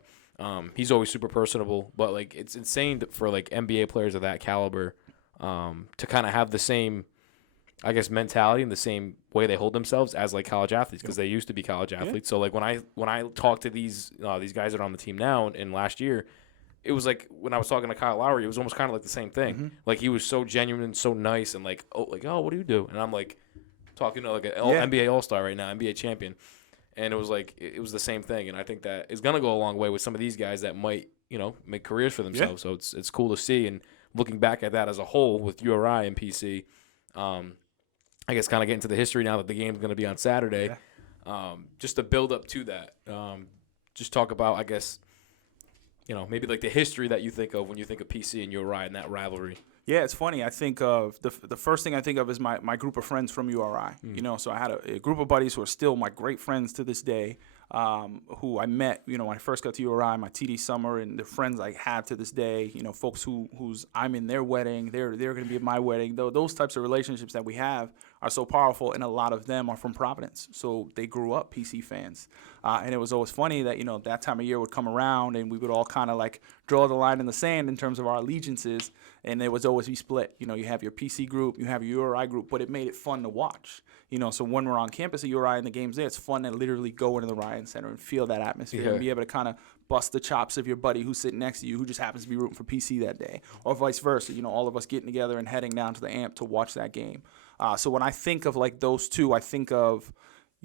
he's always super personable. But it's insane for NBA players of that caliber to kind of have the same, I guess, mentality and the same way they hold themselves as college athletes, because they used to be college athletes. So when I talk to these guys that are on the team now and last year, it was like when I was talking to Kyle Lowry, it was almost kind of like the same thing. Mm-hmm. He was so genuine and so nice and oh, what do you do? And I'm talking to an NBA All-Star right now, NBA champion. And it was it was the same thing. And I think that is going to go a long way with some of these guys that might, make careers for themselves. Yeah. So it's cool to see. And looking back at that as a whole with URI and PC, I guess kind of getting to the history now that the game's going to be on Saturday, just to build up to that. Just talk about, I guess, maybe the history that you think of when you think of PC and URI and that rivalry. Yeah, it's funny. I think of the first thing I think of is my group of friends from URI. So I had a group of buddies who are still my great friends to this day, who I met, when I first got to URI, my TD summer, and the friends I have to this day, folks who's I'm in their wedding, they're going to be at my wedding. Those types of relationships that we have are so powerful, and a lot of them are from Providence. So they grew up PC fans. And it was always funny that, that time of year would come around, and we would all kind of draw the line in the sand in terms of our allegiances, and it was always be split. You have your PC group, you have your URI group, but it made it fun to watch. So when we're on campus at URI and the game's there, it's fun to literally go into the Ryan Center and feel that atmosphere and be able to kind of bust the chops of your buddy who's sitting next to you who just happens to be rooting for PC that day, or vice versa. All of us getting together and heading down to the amp to watch that game. So when I think of those two, I think of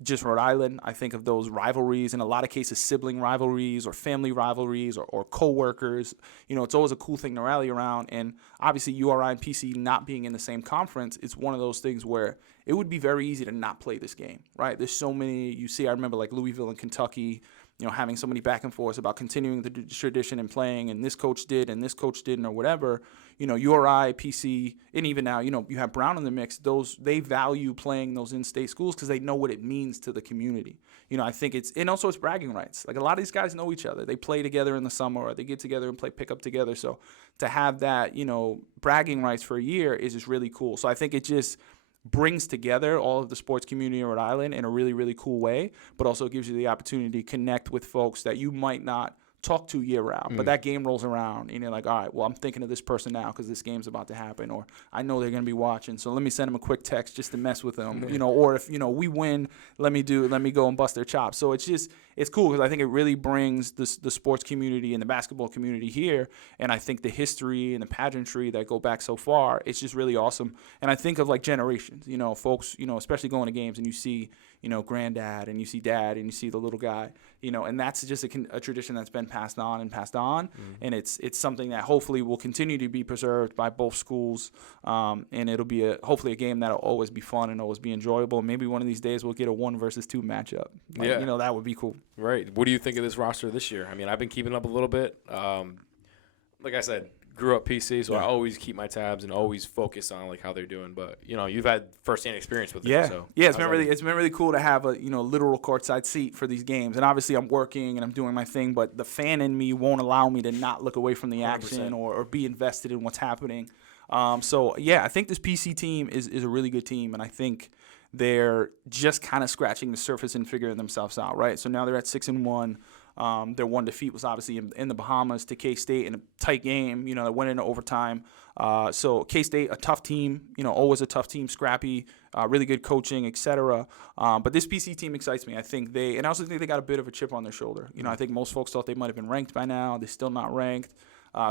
just Rhode Island. I think of those rivalries, in a lot of cases, sibling rivalries or family rivalries or co-workers. It's always a cool thing to rally around. And obviously URI and PC not being in the same conference, it's one of those things where it would be very easy to not play this game, right? There's so many, I remember like Louisville and Kentucky, having so many back and forths about continuing the tradition and playing, and this coach did and this coach didn't or whatever. URI, PC, and even now, you have Brown in the mix. They value playing those in-state schools because they know what it means to the community. I think and also it's bragging rights. Like a lot of these guys know each other. They play together in the summer, or they get together and play pickup together. So to have that, bragging rights for a year is just really cool. So I think it just brings together all of the sports community in Rhode Island in a really, really cool way, but also gives you the opportunity to connect with folks that you might not talk to year round, but that game rolls around and you're like, all right, well, I'm thinking of this person now because this game's about to happen, or I know they're going to be watching, so let me send them a quick text just to mess with them, or if, we win, let me go and bust their chops. So it's cool because I think it really brings the sports community and the basketball community here, and I think the history and the pageantry that go back so far, it's just really awesome. And I think of like generations, folks, especially going to games and you see, granddad and you see dad and you see the little guy, and that's just a tradition that's been passed on, and it's something that hopefully will continue to be preserved by both schools, and it'll be hopefully a game that'll always be fun and always be enjoyable. Maybe one of these days we'll get a 1 versus 2 matchup. That would be cool. Right. What do you think of this roster this year? I mean, I've been keeping up a little bit. Like I said, grew up PC, so I always keep my tabs and always focus on like how they're doing. But you've had firsthand experience with it. So it's been really cool to have a literal courtside seat for these games. And obviously I'm working and I'm doing my thing, but the fan in me won't allow me to not look away from the action or be invested in what's happening. I think this PC team is a really good team, and I think they're just kind of scratching the surface and figuring themselves out, right? So now they're at 6-1. Their one defeat was obviously in the Bahamas to K-State in a tight game, that went into overtime. So K-State, a tough team, always a tough team, scrappy, really good coaching, etc. But this PC team excites me. I also think they got a bit of a chip on their shoulder. I think most folks thought they might have been ranked by now. They're still not ranked.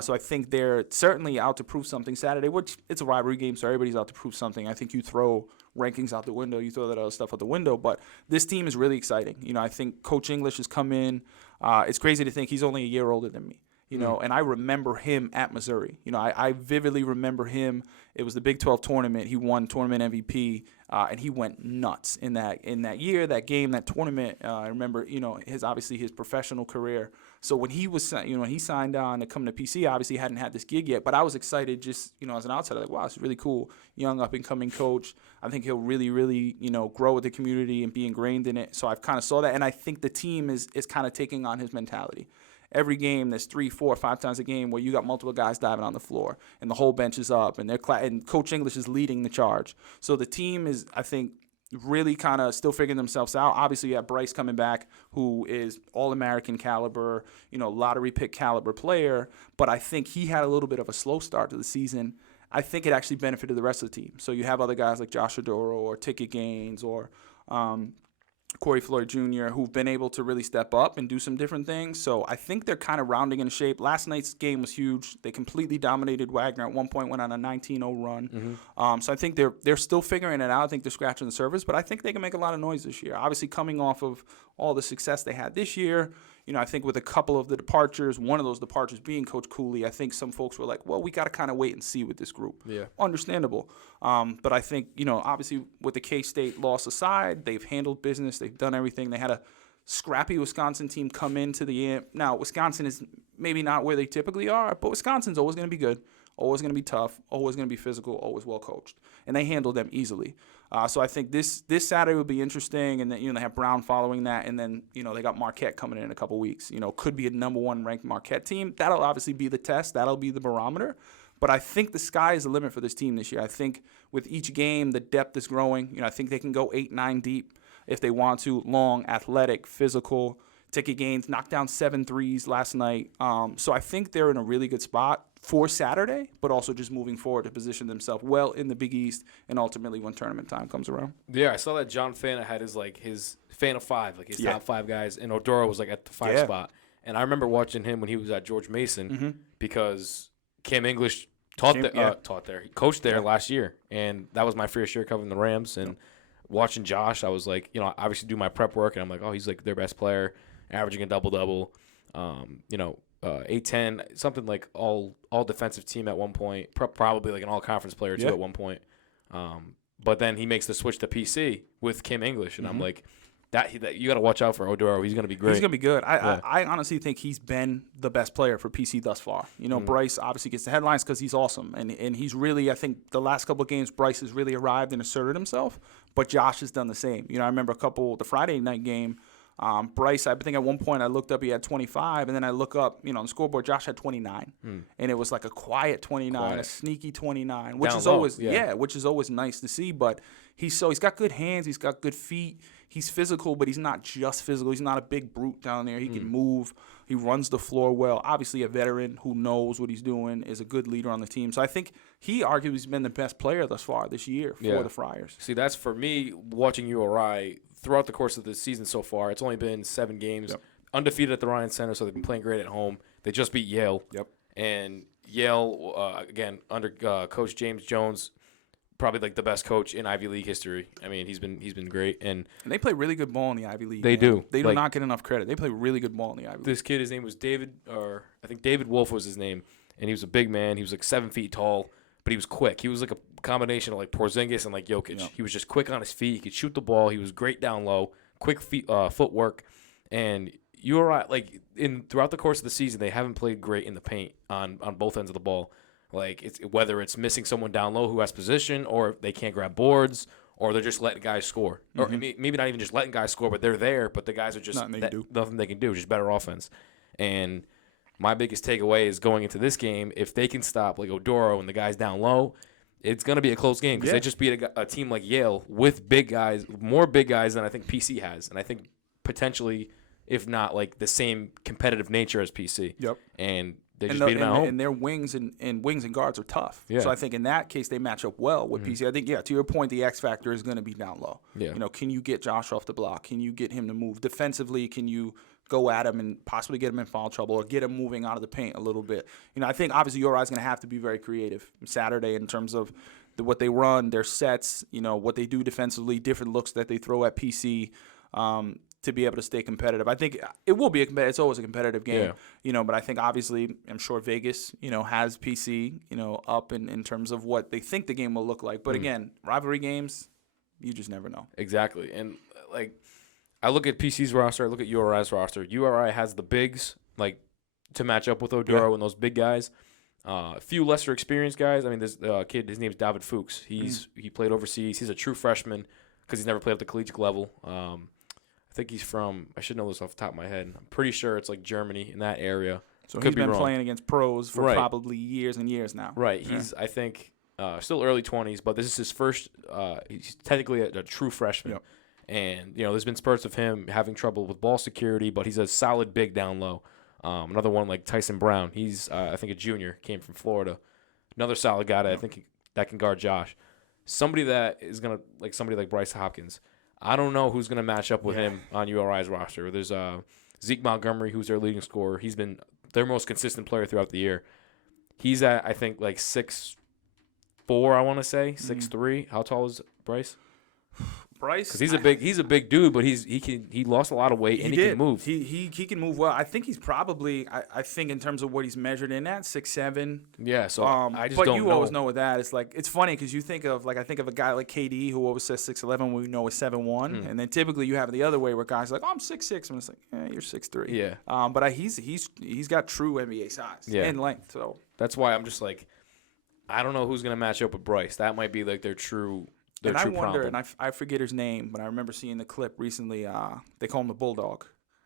So I think they're certainly out to prove something Saturday, which it's a rivalry game, so everybody's out to prove something. I think you throw rankings out the window, you throw that other stuff out the window. But this team is really exciting. I think Coach English has come in. It's crazy to think he's only a year older than me. And I remember him at Missouri. I vividly remember him. It was the Big 12 tournament. He won tournament MVP, and he went nuts in that year, that game, that tournament. I remember, his professional career. So when he was, when he signed on to come to PC, obviously he hadn't had this gig yet, but I was excited just, as an outsider, like, wow, it's really cool, young up-and-coming coach. I think he'll really, really, grow with the community and be ingrained in it. So I've kind of saw that, and I think the team is kind of taking on his mentality. Every game, there's 3, 4, 5 times a game where you got multiple guys diving on the floor, and the whole bench is up, and and Coach English is leading the charge. So the team is, I think, really kind of still figuring themselves out. Obviously, you have Bryce coming back, who is All-American caliber, lottery pick caliber player, but I think he had a little bit of a slow start to the season. I think it actually benefited the rest of the team. So you have other guys like Josh Adoro or Ticket Gaines or Corey Floyd Jr., who've been able to really step up and do some different things. So I think they're kind of rounding into shape. Last night's game was huge. They completely dominated Wagner. At one point went on a 19-0 run. So I think they're still figuring it out. I think they're scratching the surface, but I think they can make a lot of noise this year. Obviously, coming off of all the success they had this year, I think with a couple of the departures, one of those departures being Coach Cooley, I think some folks were like, well, we got to kind of wait and see with this group. Yeah. Understandable. But I think, obviously with the K-State loss aside, they've handled business. They've done everything. They had a scrappy Wisconsin team come into the – now, Wisconsin is maybe not where they typically are, but Wisconsin's always going to be good, always going to be tough, always going to be physical, always well coached. And they handled them easily. So I think this Saturday will be interesting, and then they have Brown following that, and then they got Marquette coming in a couple weeks. Could be a number 1 ranked Marquette team. That'll obviously be the test. That'll be the barometer. But I think the sky is the limit for this team this year. I think with each game, the depth is growing. I think they can go 8, 9 deep if they want to. Long, athletic, physical. Ticket Gaines knocked down 7 threes last night. So I think they're in a really good spot for Saturday, but also just moving forward to position themselves well in the Big East and ultimately when tournament time comes around. Yeah, I saw that John Fana had his fan of 5, like his top 5 guys, and Odoro was like at the 5 spot. And I remember watching him when he was at George Mason because Cam English he coached there last year, and that was my first year covering the Rams, and watching Josh, I was like, you know, obviously do my prep work, and I'm like, oh, he's like their best player, averaging a double-double, 8-10, something like all defensive team at one point, probably like an all-conference player too at one point. But then he makes the switch to PC with Kim English, and I'm like, that you got to watch out for Oduro. He's going to be great. He's going to be good. I honestly think he's been the best player for PC thus far. You know, Bryce obviously gets the headlines because he's awesome. And he's really, I think the last couple of games, Bryce has really arrived and asserted himself. But Josh has done the same. You know, I remember the Friday night game, Bryce, I think at one point I looked up, he had 25. And then I look up, you know, on the scoreboard, Josh had 29. And it was like a quiet 29, a sneaky 29, which Down is low, always, which is always nice to see. But he's got good hands. He's got good feet. He's physical, but he's not just physical. He's not a big brute down there. He can move. He runs the floor well. Obviously, a veteran who knows what he's doing, is a good leader on the team. So I think he arguably has been the best player thus far this year for the Friars. See, that's for me, watching URI throughout the course of the season so far. It's only been 7 games. Undefeated at the Ryan Center, so they've been playing great at home. They just beat Yale. And Yale, again, under Coach James Jones, probably like the best coach in Ivy League history. I mean, he's been great, and they play really good ball in the Ivy League. They do. They do not get enough credit. They play really good ball in the Ivy League. This kid, his name was David, or I think David Wolf was his name, and he was a big man. He was like 7 feet tall, but he was quick. He was like a combination of like Porzingis and like Jokic. He was just quick on his feet. He could shoot the ball. He was great down low, quick footwork, and URI throughout the course of the season, they haven't played great in the paint on both ends of the ball. Like, whether it's missing someone down low who has position, or they can't grab boards, or they're just letting guys score. Or maybe not even just letting guys score, but they're there, but the guys are just nothing they can do, just better offense. And my biggest takeaway is going into this game, if they can stop like Oduro and the guys down low, it's going to be a close game because they just beat a team like Yale with big guys, more big guys than I think PC has. And I think potentially, if not like the same competitive nature as PC. And they just beat them at home. And their wings and guards are tough. So I think in that case they match up well with PC. I think, to your point, the X factor is going to be down low. You know, can you get Josh off the block? Can you get him to move defensively? Can you go at him and possibly get him in foul trouble or get him moving out of the paint a little bit? You know, I think obviously URI is going to have to be very creative Saturday in terms of what they run, their sets, you know, what they do defensively, different looks that they throw at PC. To be able to stay competitive. I think it will be it's always a competitive game, you know, but I think obviously I'm sure Vegas, you know, has PC, you know, up in terms of what they think the game will look like. But again, rivalry games, you just never know. Exactly. And like, I look at PC's roster, I look at URI's roster. URI has the bigs, like, to match up with Oduro and those big guys. A few lesser experienced guys. I mean, this kid, his name's David Fuchs. He played overseas. He's a true freshman because he's never played at the collegiate level. I think he's from, I should know this off the top of my head. I'm pretty sure it's like Germany, in that area. So he's been playing against pros for probably years and years now. He's, I think, still early 20s, but this is his first, he's technically a true freshman. And, you know, there's been spurts of him having trouble with ball security, but he's a solid big down low. Another one like Tyson Brown. He's, I think, a junior, came from Florida. Another solid guy that I think that can guard Josh. Somebody that is going to, like somebody like Bryce Hopkins. I don't know who's going to match up with him on URI's roster. There's Zeke Montgomery, who's their leading scorer. He's been their most consistent player throughout the year. He's at, I think, like 6'4", I want to say, 6'3". How tall is Bryce? Because he's a big dude, but he lost a lot of weight and he can move. He can move well. I think he's probably I think in terms of what he's measured in at 6'7". Yeah, so I just but don't know. But you always know with that. It's like it's funny because you think of I think of a guy like KD who always says 6'11" when we know is 7'1", and then typically you have the other way where guys are like, oh, I'm 6'6", and it's like, you're 6'3". Yeah. But he's got true NBA size and length. So that's why I'm just like, I don't know who's gonna match up with Bryce. That might be like their true. And I wonder, and I forget his name, but I remember seeing the clip recently. They call him the Bulldog.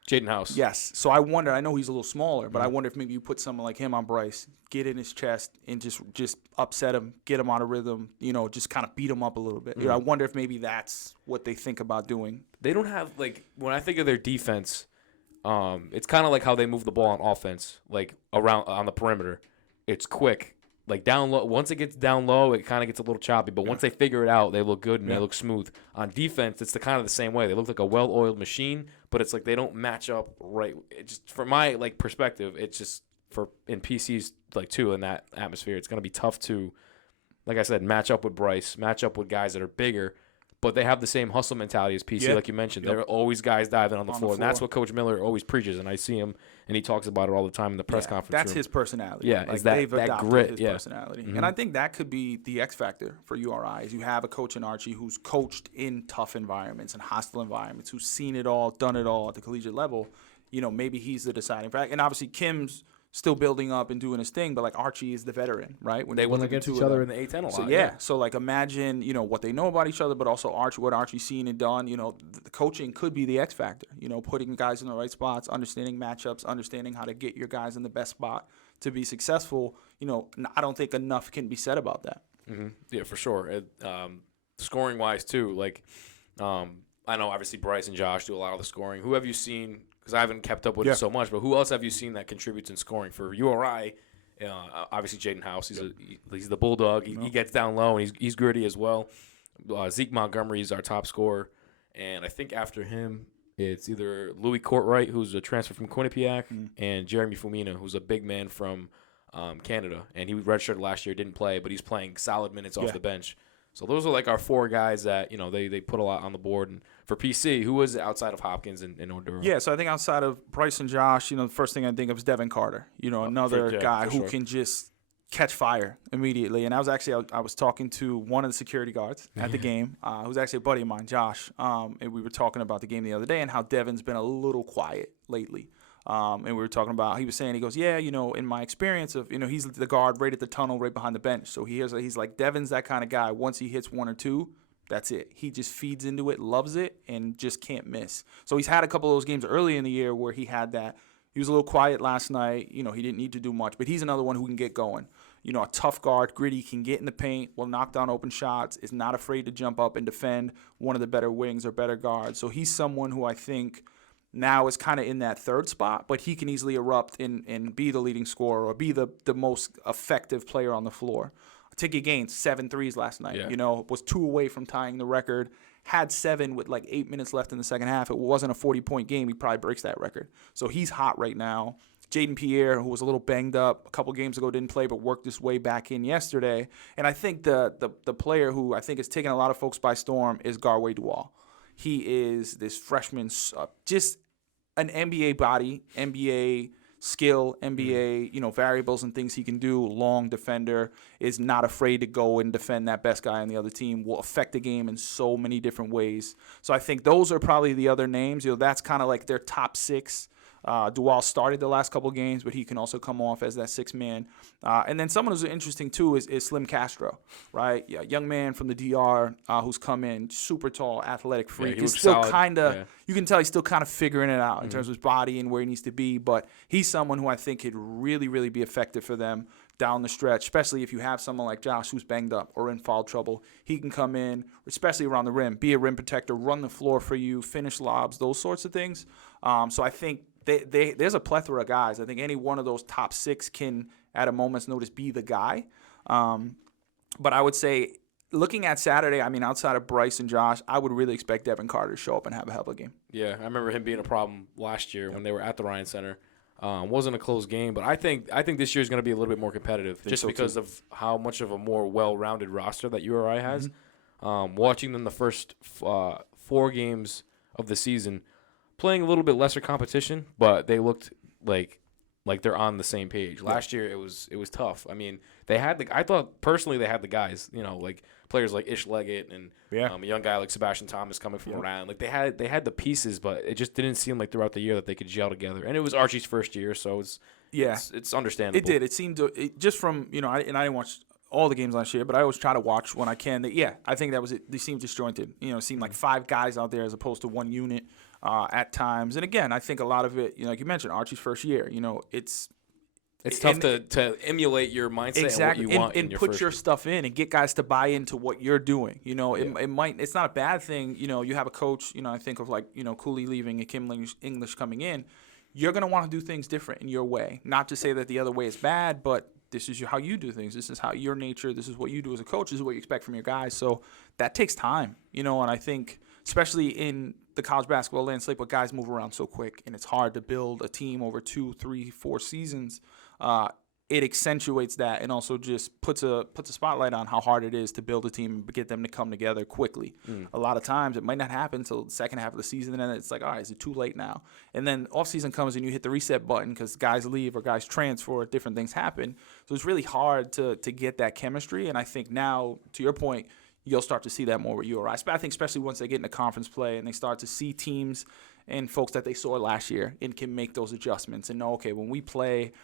Jaden House. Yes. So I wonder, I know he's a little smaller, but I wonder if maybe you put someone like him on Bryce, get in his chest, and just upset him, get him out of rhythm, you know, just kind of beat him up a little bit. You know, I wonder if maybe that's what they think about doing. They don't have, like, when I think of their defense, it's kind of like how they move the ball on offense, like around on the perimeter. It's quick. Like down low, once it gets down low, it kind of gets a little choppy. But once they figure it out, they look good and they look smooth. On defense, it's the same way. They look like a well-oiled machine, but it's like they don't match up right. It just from my perspective, it's just in PC's too in that atmosphere, it's gonna be tough to, like I said, match up with Bryce, match up with guys that are bigger. but they have the same hustle mentality as PC, like you mentioned. There are always guys diving on the floor, and that's what Coach Miller always preaches. And I see him, and he talks about it all the time in the press conference That's room. his personality. Yeah, like is that grit? His personality, and I think that could be the X factor for URI. Is you have a coach in Archie who's coached in tough environments and hostile environments, who's seen it all, done it all at the collegiate level. Maybe he's the deciding factor. And obviously Kim's still building up and doing his thing, but like Archie is the veteran, right? When they went against each other in the A-10 a lot. So so like imagine, what they know about each other, but also what Archie's seen and done. The coaching could be the X factor. Putting guys in the right spots, understanding matchups, understanding how to get your guys in the best spot to be successful. I don't think enough can be said about that. Mm-hmm. Yeah, for sure. Scoring wise too, like I know obviously Bryce and Josh do a lot of the scoring. Who have you seen? Because I haven't kept up with it so much, but who else have you seen that contributes in scoring for URI? Obviously, Jaden House. He's the bulldog. He gets down low, and he's gritty as well. Zeke Montgomery is our top scorer, and I think after him, it's either Louis Courtwright, who's a transfer from Quinnipiac, and Jeremy Fumina, who's a big man from Canada, and he redshirted last year, didn't play, but he's playing solid minutes off the bench. So those are like our four guys that they put a lot on the board. And for PC, who was outside of Hopkins and Oduro? Yeah, so I think outside of Bryce and Josh, the first thing I think of is Devin Carter. Another guy who can just catch fire immediately. And I was talking to one of the security guards at the game, who's actually a buddy of mine, Josh. And we were talking about the game the other day and how Devin's been a little quiet lately. And we were talking about, he was saying, he goes, in my experience of, he's the guard right at the tunnel, right behind the bench. So he's like, Devin's that kind of guy. Once he hits one or two, that's it. He just feeds into it, loves it, and just can't miss. So he's had a couple of those games early in the year where he had that. He was a little quiet last night. He didn't need to do much, but he's another one who can get going. A tough guard, gritty, can get in the paint, will knock down open shots, is not afraid to jump up and defend one of the better wings or better guards. So he's someone who I think now is kind of in that third spot, but he can easily erupt and be the leading scorer or be the most effective player on the floor. Tiggy Gaines, 7 threes last night. Was 2 away from tying the record. Had 7 with like 8 minutes left in the second half. It wasn't a 40-point game. He probably breaks that record. So he's hot right now. Jaden Pierre, who was a little banged up a couple games ago, didn't play, but worked his way back in yesterday. And I think the player who I think is taking a lot of folks by storm is Garway Dual. He is this freshman, just an NBA body, NBA skill, NBA, variables and things he can do. Long defender, is not afraid to go and defend that best guy on the other team, will affect the game in so many different ways. So I think those are probably the other names. That's kind of like their top 6. Dual started the last couple games, but he can also come off as that 6th man. And then someone who's interesting, too, is Slim Castro, right? Yeah, young man from the DR who's come in, super tall, athletic freak. He's still kind of you can tell he's still kind of figuring it out in terms of his body and where he needs to be. But he's someone who I think could really, really be effective for them down the stretch, especially if you have someone like Josh who's banged up or in foul trouble. He can come in, especially around the rim, be a rim protector, run the floor for you, finish lobs, those sorts of things. So I think there's a plethora of guys. I think any one of those top 6 can, at a moment's notice, be the guy. But I would say, looking at Saturday, outside of Bryce and Josh, I would really expect Devin Carter to show up and have a hell of a game. Yeah, I remember him being a problem last year when they were at the Ryan Center. Wasn't a close game, but I think this year is going to be a little bit more competitive just because of how much of a more well-rounded roster that URI has. Watching them the first 4 games of the season, playing a little bit lesser competition, but they looked like they're on the same page. Last year it was tough. I thought personally they had the guys, like players like Ish Leggett and a young guy like Sebastian Thomas coming from Rhode Island. Like they had the pieces, but it just didn't seem like throughout the year that they could gel together. And it was Archie's first year, so it's understandable. It did. It seemed just from I didn't watch all the games last year, but I always try to watch when I can. I think that was it. They seemed disjointed. It seemed like 5 guys out there as opposed to 1 unit at times. And again, I think a lot of it, like you mentioned, Archie's first year. It's tough to emulate your mindset exactly, and what you want and put your stuff in and get guys to buy into what you're doing. It's not a bad thing. You have a coach. I think of Cooley leaving and Kim English coming in. You're gonna want to do things different in your way. Not to say that the other way is bad, but this is how you do things. This is how your nature. This is what you do as a coach. This is what you expect from your guys. So that takes time. And I think especially in the college basketball landscape, where guys move around so quick and it's hard to build a team over 2, 3, 4 seasons. it accentuates that and also just puts a spotlight on how hard it is to build a team and get them to come together quickly. A lot of times it might not happen until the second half of the season, and then it's like, all right, is it too late now? And then offseason comes and you hit the reset button because guys leave or guys transfer, different things happen. So it's really hard to get that chemistry, and I think now, to your point, you'll start to see that more with URI. I think especially once they get into conference play and they start to see teams and folks that they saw last year and can make those adjustments and know, okay, when we play –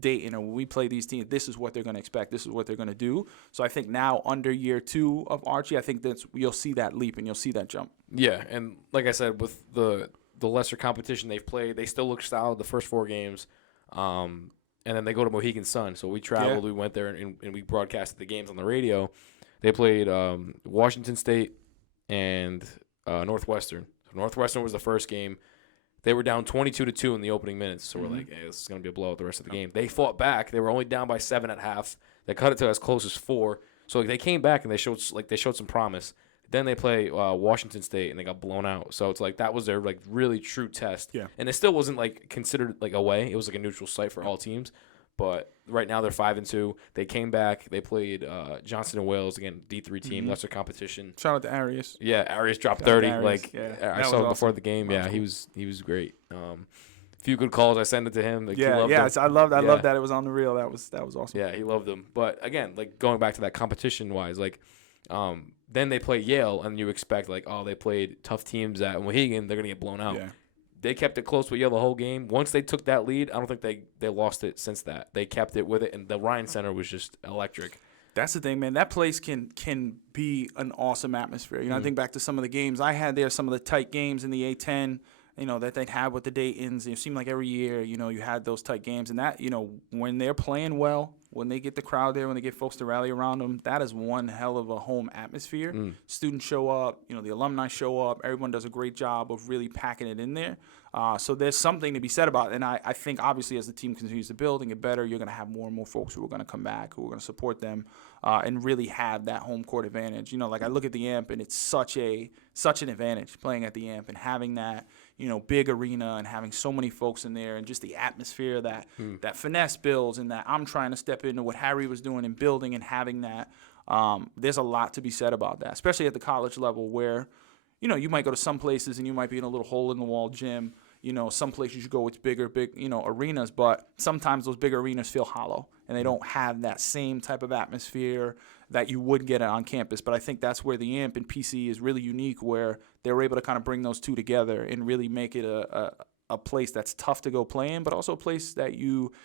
Dayton, or when we play these teams, this is what they're going to expect. This is what they're going to do. So I think now under year 2 of Archie, I think you'll see that leap and you'll see that jump. Yeah, and like I said, with the lesser competition they've played, they still look solid the first 4 games. And then they go to Mohegan Sun. So we traveled, we went there, and we broadcasted the games on the radio. They played Washington State and Northwestern. So Northwestern was the first game. They were down 22-2 in the opening minutes, so we're like, hey, this is going to be a blowout the rest of the game. They fought back. They were only down by 7 at half. They cut it to as close as 4. So they came back and they showed some promise. Then they play Washington State and they got blown out. So it's like that was their like really true test. Yeah. And it still wasn't like considered like away. It was like a neutral site for all teams. But right now they're 5-2. They came back. They played Johnson and Wales, again, D3 team. That's their competition. Shout out to Arias. Yeah, Arias dropped 30. Arias. Like Yeah. I saw him before the game. Yeah, he was great. Few good calls. I sent it to him. Like, I love that it was on the reel. That was awesome. Yeah, he loved them. But again, like going back to that competition wise, like then they play Yale, and you expect like, oh, they played tough teams at Mohegan, they're gonna get blown out. Yeah. They kept it close with Yale the whole game. Once they took that lead, I don't think they lost it since that. They kept it with it, and the Ryan Center was just electric. That's the thing, man. That place can be an awesome atmosphere. I think back to some of the games I had there, some of the tight games in the A10, that they'd have with the Daytons. It seemed like every year, you had those tight games. And that, when they're playing well, when they get the crowd there, when they get folks to rally around them, that is one hell of a home atmosphere. Students show up, the alumni show up. Everyone does a great job of really packing it in there. So there's something to be said about it. And I think, obviously, as the team continues to build and get better, you're going to have more and more folks who are going to come back, who are going to support them, and really have that home court advantage. Like I look at the AMP, and it's such an advantage playing at the AMP and having that, big arena and having so many folks in there and just the atmosphere that Finesse builds and that I'm trying to step into what Harry was doing and building and having that. There's a lot to be said about that, especially at the college level where, you might go to some places and you might be in a little hole-in-the-wall gym. Some places you go, it's big, arenas, but sometimes those big arenas feel hollow and they don't have that same type of atmosphere that you would get on campus. But I think that's where the AMP and PC is really unique, where they were able to kind of bring those two together and really make it a place that's tough to go play in, but also a place that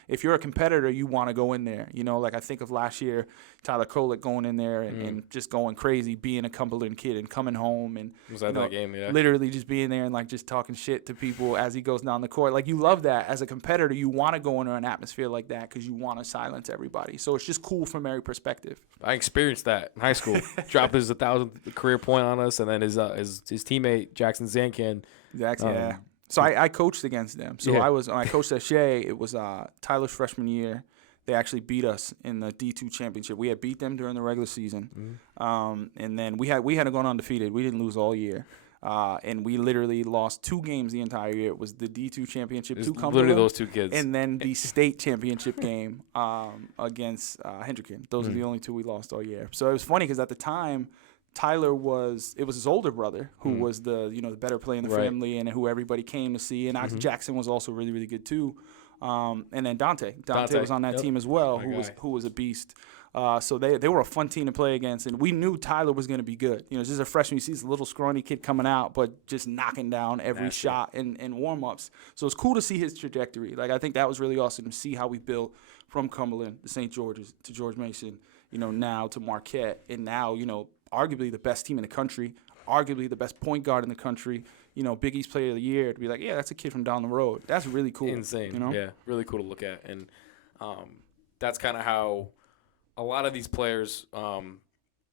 if you're a competitor, you want to go in there. Like I think of last year, Tyler Kolick going in there and just going crazy, being a Cumberland kid and coming home and was that that game? Yeah, literally just being there and like just talking shit to people as he goes down the court. Like you love that as a competitor. You want to go into an atmosphere like that because you want to silence everybody. So it's just cool from every perspective. I experienced that in high school. Dropped his 1,000th career point on us, and then his teammate Jackson Zankin. Yeah. So I coached against them. So when I coached at Shea, it was Tyler's freshman year. They actually beat us in the D2 championship. We had beat them during the regular season, and then we hadn't gone undefeated. We didn't lose all year, and we literally lost 2 games the entire year. It was the D2 championship to Cumberland, literally those 2 kids, and then the state championship game against Hendricken. Those are the only 2 we lost all year. So it was funny because at the time, Tyler it was his older brother who was the better player in the family and who everybody came to see. And Jackson was also really, really good too. And then Dante was on that team as well, who was a beast. So they were a fun team to play against, and we knew Tyler was going to be good. Just a freshman, you see this little scrawny kid coming out, but just knocking down every shot in warm-ups. So it's cool to see his trajectory. Like I think that was really awesome to see how we built from Cumberland to St. George's to George Mason, now to Marquette, and now arguably the best team in the country, arguably the best point guard in the country, Big East Player of the Year, to be like, yeah, that's a kid from down the road. That's really cool. Insane. Yeah, really cool to look at. And that's kind of how a lot of these players,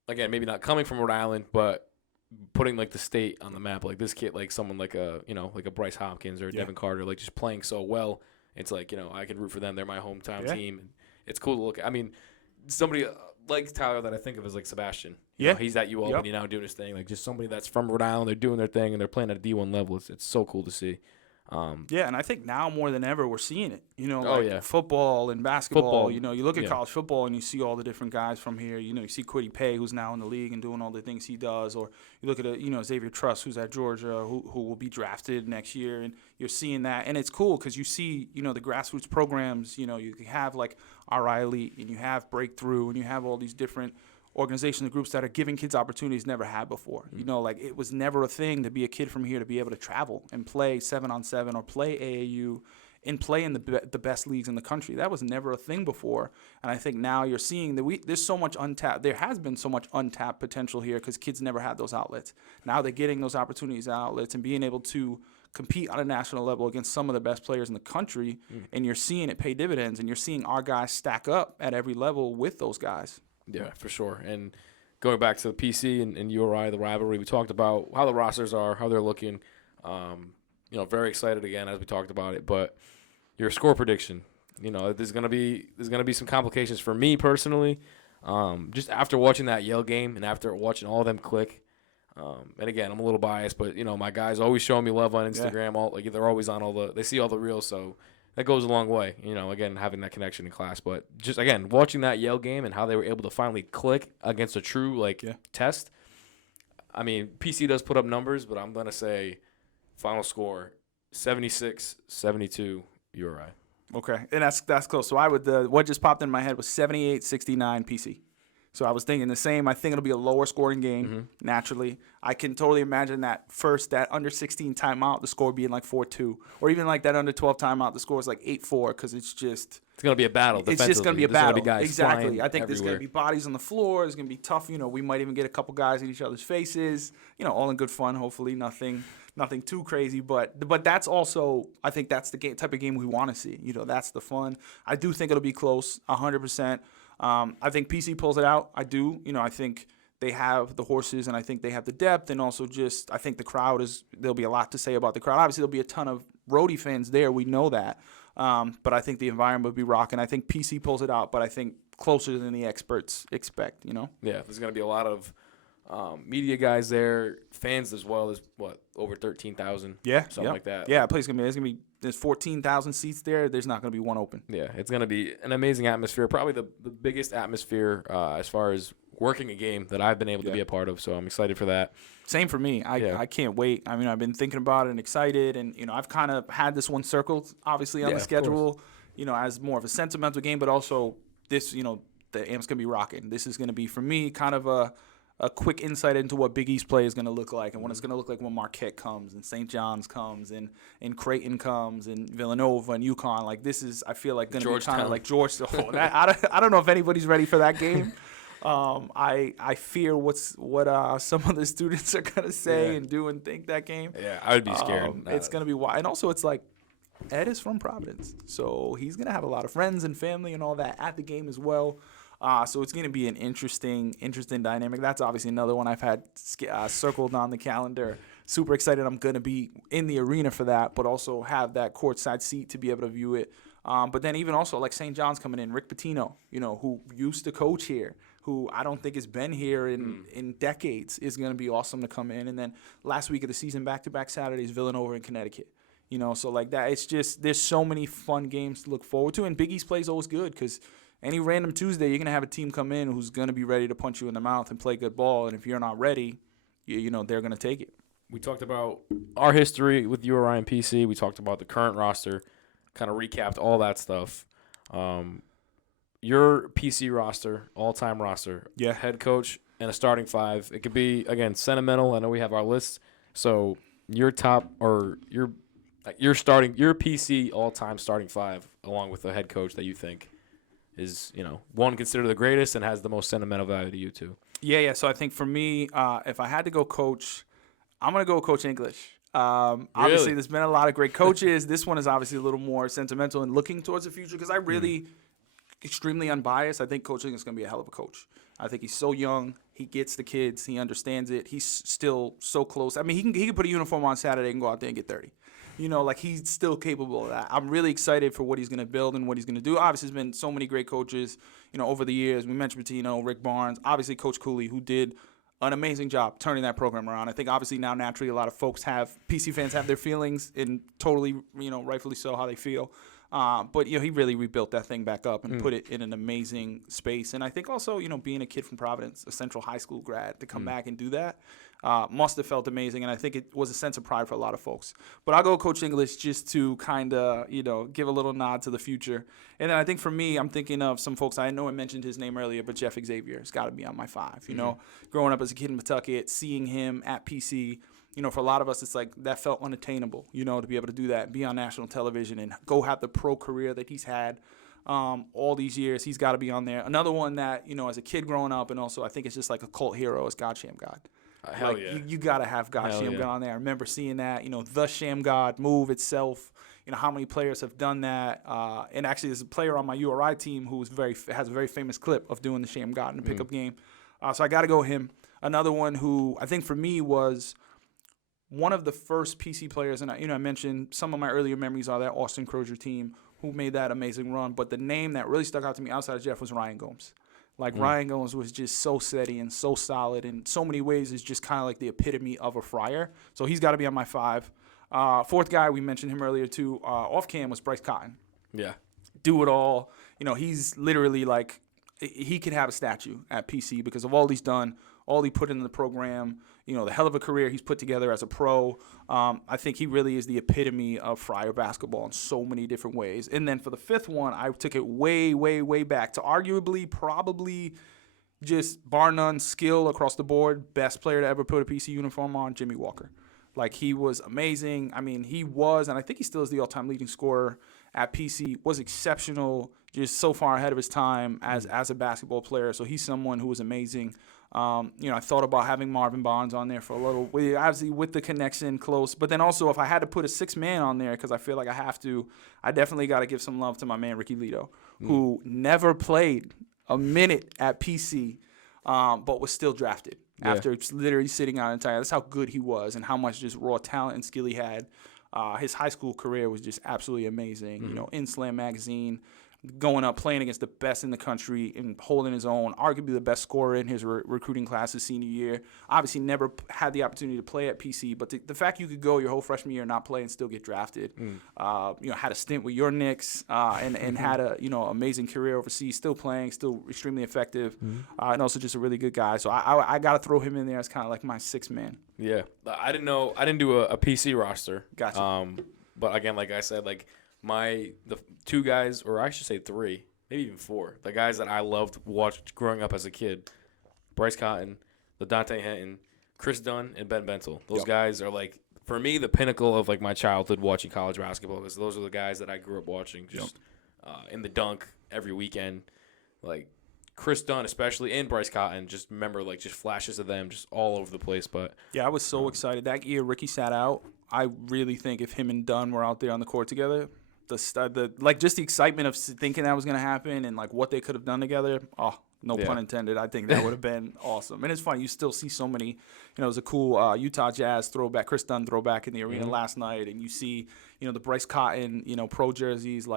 again, maybe not coming from Rhode Island, but putting like the state on the map, like this kid, like someone like a Bryce Hopkins or Devin Carter, like just playing so well. It's like, I can root for them. They're my hometown team. And it's cool to look at. I mean, somebody like Tyler that I think of as like Sebastian. He's at UAlbany now doing his thing. Like just somebody that's from Rhode Island. They're doing their thing and they're playing at a D1 level. It's so cool to see. Yeah, and I think now more than ever we're seeing it. yeah. Football and basketball. Football, You look at yeah. college football and you see all the different guys from here. You see Kwity Paye, who's now in the league and doing all the things he does, or you look at Xavier Truss, who's at Georgia, who will be drafted next year, and you're seeing that, and it's cool because you see the grassroots programs. You have like RI Elite, and you have Breakthrough, and you have all these different organizations and groups that are giving kids opportunities never had before. Like it was never a thing to be a kid from here to be able to travel and play 7-on-7 or play AAU and play in the best leagues in the country. That was never a thing before. And I think now you're seeing that there's so much untapped. There has been so much untapped potential here because kids never had those outlets. Now they're getting those opportunities and outlets and being able to compete on a national level against some of the best players in the country. And you're seeing it pay dividends, and you're seeing our guys stack up at every level with those guys. Yeah, for sure. And going back to the PC and URI, the rivalry, we talked about how the rosters are, how they're looking. Very excited again as we talked about it. But your score prediction, there's gonna be some complications for me personally. Just after watching that Yale game and after watching all of them click. And again, I'm a little biased, but my guys always showing me love on Instagram. Yeah. They're always on they see all the reels, so that goes a long way, again, having that connection in class. But just, again, watching that Yale game and how they were able to finally click against a true, test. I mean, PC does put up numbers, but I'm going to say final score 76-72 URI. Okay, and that's close. So what just popped in my head was 78-69 PC. So I was thinking the same. I think it'll be a lower scoring game, naturally. I can totally imagine that under 16 timeout, the score being like 4-2. Or even like that under 12 timeout, the score is like 8-4 because it's just – it's going to be a battle. It's just going to be a battle. Exactly. I think everywhere. There's going to be bodies on the floor. It's going to be tough. We might even get a couple guys in each other's faces, all in good fun, hopefully. Nothing too crazy. But that's also – I think that's the type of game we want to see. That's the fun. I do think it'll be close, 100%. I think PC pulls it out. I do. I think they have the horses, and I think they have the depth, and also just I think the crowd there'll be a lot to say about the crowd. Obviously, there'll be a ton of Rhodey fans there. We know that. But I think the environment would be rocking. I think PC pulls it out, but I think closer than the experts expect, Yeah, there's going to be a lot of media guys there, fans as well. There's, over 13,000? Yeah. Something like that. Yeah, there's 14,000 seats there. There's not going to be one open. Yeah, it's going to be an amazing atmosphere, probably the biggest atmosphere as far as working a game that I've been able to be a part of, so I'm excited for that. Same for me. I can't wait. I mean, I've been thinking about it and excited, and, I've kind of had this one circled, obviously, on the schedule, as more of a sentimental game, but also this, the Amp's going to be rocking. This is going to be, for me, kind of a quick insight into what Big East play is going to look like and what it's going to look like when Marquette comes and St. John's comes and Creighton comes and Villanova and UConn. Like, this is, I feel like, going to be kind of like Georgetown. I don't know if anybody's ready for that game. I fear what some of the students are going to say and do and think that game. Yeah, I would be scared. It's going to be wild. And also, it's like, Ed is from Providence, so he's going to have a lot of friends and family and all that at the game as well. So it's going to be an interesting dynamic. That's obviously another one I've had circled on the calendar. Super excited. I'm going to be in the arena for that, but also have that courtside seat to be able to view it. But then even also like St. John's coming in, Rick Pitino, who used to coach here, who I don't think has been here in decades, is going to be awesome to come in. And then last week of the season, back-to-back Saturdays, Villanova in Connecticut. So like that, it's just there's so many fun games to look forward to. And Big East play is always good because any random Tuesday, you're going to have a team come in who's going to be ready to punch you in the mouth and play good ball. And if you're not ready, they're going to take it. We talked about our history with URI and PC. We talked about the current roster, kind of recapped all that stuff. Your PC roster, all-time roster, head coach and a starting five. It could be, again, sentimental. I know we have our list. So your top or your PC all-time starting five along with the head coach that you think is, one considered the greatest and has the most sentimental value to you too. Yeah. So I think for me, if I had to go coach, I'm going to go Coach English. Obviously, there's been a lot of great coaches. This one is obviously a little more sentimental and looking towards the future because I really, extremely unbiased, I think Coach English is going to be a hell of a coach. I think he's so young. He gets the kids. He understands it. He's still so close. I mean, he can put a uniform on Saturday and go out there and get 30. He's still capable of that. I'm really excited for what he's going to build and what he's going to do. Obviously, there's been so many great coaches, over the years. We mentioned Pitino, Rick Barnes, obviously Coach Cooley, who did an amazing job turning that program around. I think obviously now naturally a lot of folks PC fans have their feelings, and totally, rightfully so, how they feel. But he really rebuilt that thing back up and put it in an amazing space. And I think also, being a kid from Providence, a Central High School grad, to come back and do that must have felt amazing. And I think it was a sense of pride for a lot of folks. But I'll go Coach English just to kind of, give a little nod to the future. And then I think for me, I'm thinking of some folks. I know I mentioned his name earlier, but Jeff Xavier has got to be on my 5. Growing up as a kid in Pawtucket, seeing him at PC. For a lot of us, it's like that felt unattainable, to be able to do that, be on national television and go have the pro career that he's had all these years. He's got to be on there. Another one that, as a kid growing up, and also I think it's just like a cult hero, is God Sham God. Hell yeah. You got to have God Sham God on there. I remember seeing that, the Sham God move itself. How many players have done that. And actually, there's a player on my URI team who has a very famous clip of doing the Sham God in the pickup game. So I got to go him. Another one who I think for me was one of the first PC players, and I mentioned some of my earlier memories are that Austin Crozier team who made that amazing run. But the name that really stuck out to me outside of Jeff was Ryan Gomes. Ryan Gomes was just so steady and so solid in so many ways is just kind of like the epitome of a Friar. So he's got to be on my 5. Fourth guy, we mentioned him earlier too, off cam, was Bryce Cotton. Yeah. Do it all. He's literally like, he could have a statue at PC because of all he's done, all he put into the program, the hell of a career he's put together as a pro. I think he really is the epitome of Friar basketball in so many different ways. And then for the 5th one, I took it way, way, way back to arguably, probably just bar none skill across the board, best player to ever put a PC uniform on, Jimmy Walker. He was amazing. I mean, he was, and I think he still is the all-time leading scorer at PC, was exceptional, just so far ahead of his time as a basketball player. So he's someone who was amazing. I thought about having Marvin Barnes on there for a little, obviously with the connection close. But then also, if I had to put a 6th man on there, because I feel like I have to, I definitely got to give some love to my man Ricky Lito, who never played a minute at PC, but was still drafted after literally sitting out entire. That's how good he was and how much just raw talent and skill he had. His high school career was just absolutely amazing. In Slam Magazine, going up, playing against the best in the country and holding his own, arguably the best scorer in his recruiting class his senior year. Obviously never had the opportunity to play at PC, but the fact you could go your whole freshman year and not play and still get drafted, had a stint with your Knicks and had a, amazing career overseas, still playing, still extremely effective, and also just a really good guy. So I got to throw him in there as kind of like my 6th man. Yeah. I didn't do a PC roster. Gotcha. But again, like I said, the 2 guys, or I should say 3, maybe even 4, the guys that I loved watching growing up as a kid, Bryce Cotton, LaDante Hinton, Chris Dunn, and Ben Bentel. Those guys are for me, the pinnacle of my childhood watching college basketball, because those are the guys that I grew up watching just in the dunk every weekend. Chris Dunn especially, and Bryce Cotton, just remember just flashes of them just all over the place. But yeah, I was so excited. That year Ricky sat out. I really think if him and Dunn were out there on the court together, just the excitement of thinking that was going to happen and what they could have done together. Oh, no pun intended. I think that would have been awesome. And it's funny, you still see so many. It was a cool Utah Jazz throwback, Chris Dunn throwback in the arena last night, and you see the Bryce Cotton pro jerseys.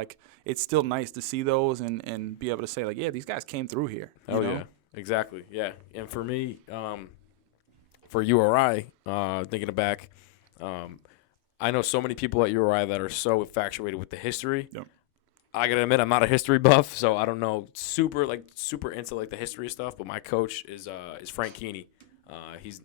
It's still nice to see those and be able to say yeah, these guys came through here. You know? Yeah, exactly. Yeah, and for me, for URI, thinking back. I know so many people at URI that are so infatuated with the history. Yep. I gotta admit, I'm not a history buff, so I don't know super into the history stuff. But my coach is Frank Keeney. He's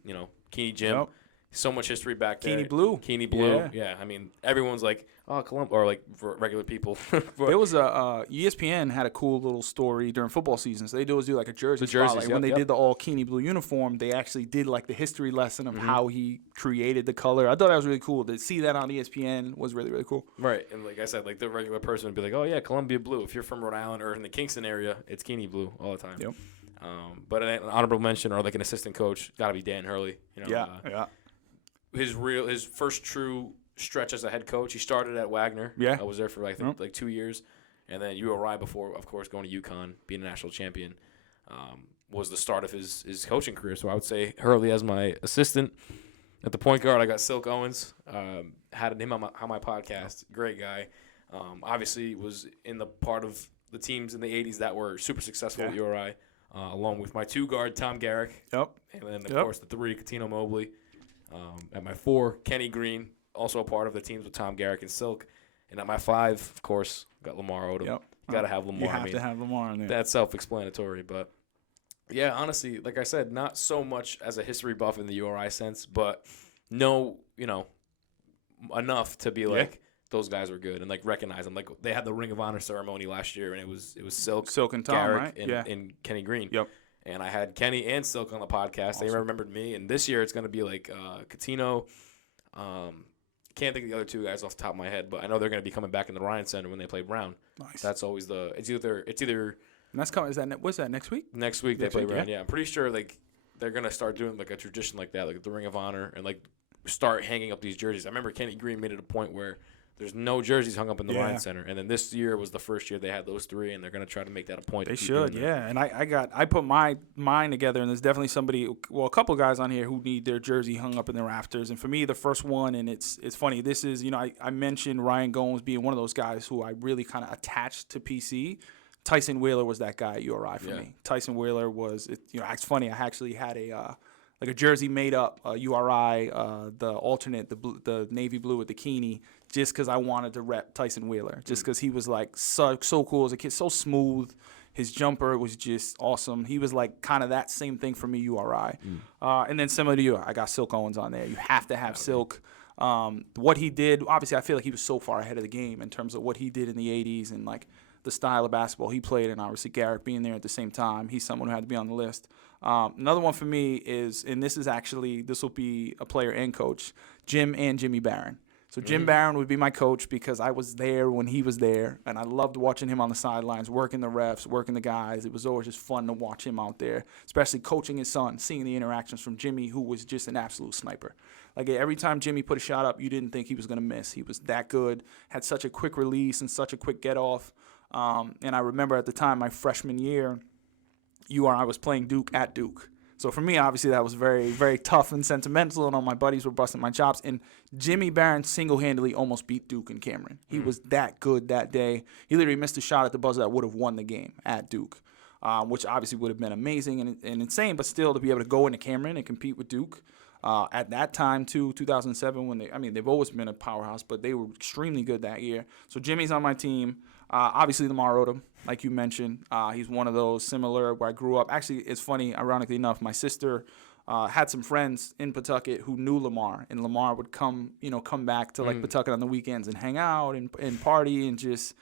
Keeney Jim. Yep. So much history back there. Keeney Blue. Yeah. I mean, everyone's Columbus, or for regular people. There was ESPN had a cool little story during football season. So they do a jersey spotlight. When they did the all Keeney Blue uniform, they actually did the history lesson of how he created the color. I thought that was really cool. To see that on ESPN was really, really cool. Right. And like I said, the regular person would be oh yeah, Columbia Blue. If you're from Rhode Island or in the Kingston area, it's Keeney Blue all the time. Yep. But an honorable mention or an assistant coach, got to be Dan Hurley. Yeah. His first true stretch as a head coach, he started at Wagner. Yeah. I was there for 2 years, and then URI before, of course, going to UConn, being a national champion, was the start of his coaching career. So I would say Hurley as my assistant. At the point guard, I got Silk Owens. Had him on my podcast. Great guy. Obviously was in the part of the teams in the 80s that were super successful at URI. along with my 2 guard, Tom Garrick. Yep. And then, of course, the 3, Katino Mobley. At my 4, Kenny Green, also a part of the teams with Tom Garrick and Silk. And at my 5, of course, got Lamar Odom. Yep. You got to have Lamar. You have to have Lamar in there. That's self-explanatory. But, yeah, honestly, like I said, not so much as a history buff in the URI sense, but enough to be like, those guys were good and, like, recognize them. Like, they had the Ring of Honor ceremony last year, and it was Silk and Tom, Garrick, right? and Kenny Green. Yep. And I had Kenny and Silk on the podcast. Awesome. They remembered me. And this year it's going to be like Catino. Can't think of the other 2 guys off the top of my head, but I know they're going to be coming back in the Ryan Center when they play Brown. Nice. That's always it's either. And that's coming. What's that next week? Next week they play Brown. Yeah, I'm pretty sure like they're going to start doing like a tradition like that, like the Ring of Honor, and like start hanging up these jerseys. I remember Kenny Green made it a point where there's no jerseys hung up in the Ryan Center, and then this year was the first year they had those 3, and they're going to try to make that a point. They should, yeah. And I put mine together, and there's definitely a couple of guys on here who need their jersey hung up in the rafters. And for me, the first one, and it's funny. This is, I mentioned Ryan Gomes being one of those guys who I really kind of attached to PC. Tyson Wheeler was that guy at URI for me. Tyson Wheeler was, it's funny. I actually had a jersey made up, URI, the alternate, the navy blue with the Keeney, just because I wanted to rep Tyson Wheeler, just because he was like so cool as a kid, so smooth. His jumper was just awesome. He was like kind of that same thing for me, URI. And then similar to you, I got Silk Owens on there. You have to have Silk. What he did, obviously I feel like he was so far ahead of the game in terms of what he did in the 80s and like the style of basketball he played, and obviously Garrick being there at the same time. He's someone who had to be on the list. Another one for me is, and this will be a player and coach, Jim and Jimmy Barron. So Jim Barron would be my coach because I was there when he was there, and I loved watching him on the sidelines, working the refs, working the guys. It was always just fun to watch him out there, especially coaching his son, seeing the interactions from Jimmy, who was just an absolute sniper. Like every time Jimmy put a shot up, you didn't think he was going to miss. He was that good, had such a quick release and such a quick get-off. And I remember at the time, my freshman year, I was playing Duke at Duke. So for me, obviously, that was very, very tough and sentimental, and all my buddies were busting my chops. And Jimmy Barron single-handedly almost beat Duke and Cameron. He was that good that day. He literally missed a shot at the buzzer that would have won the game at Duke, which obviously would have been amazing and insane, but still to be able to go into Cameron and compete with Duke. At that time, too, 2007, they've always been a powerhouse, but they were extremely good that year. So Jimmy's on my team. Obviously, Lamar Odom, like you mentioned, he's one of those similar where I grew up. Actually, it's funny, ironically enough, my sister had some friends in Pawtucket who knew Lamar, and Lamar would come back to like Pawtucket on the weekends and hang out and party and just,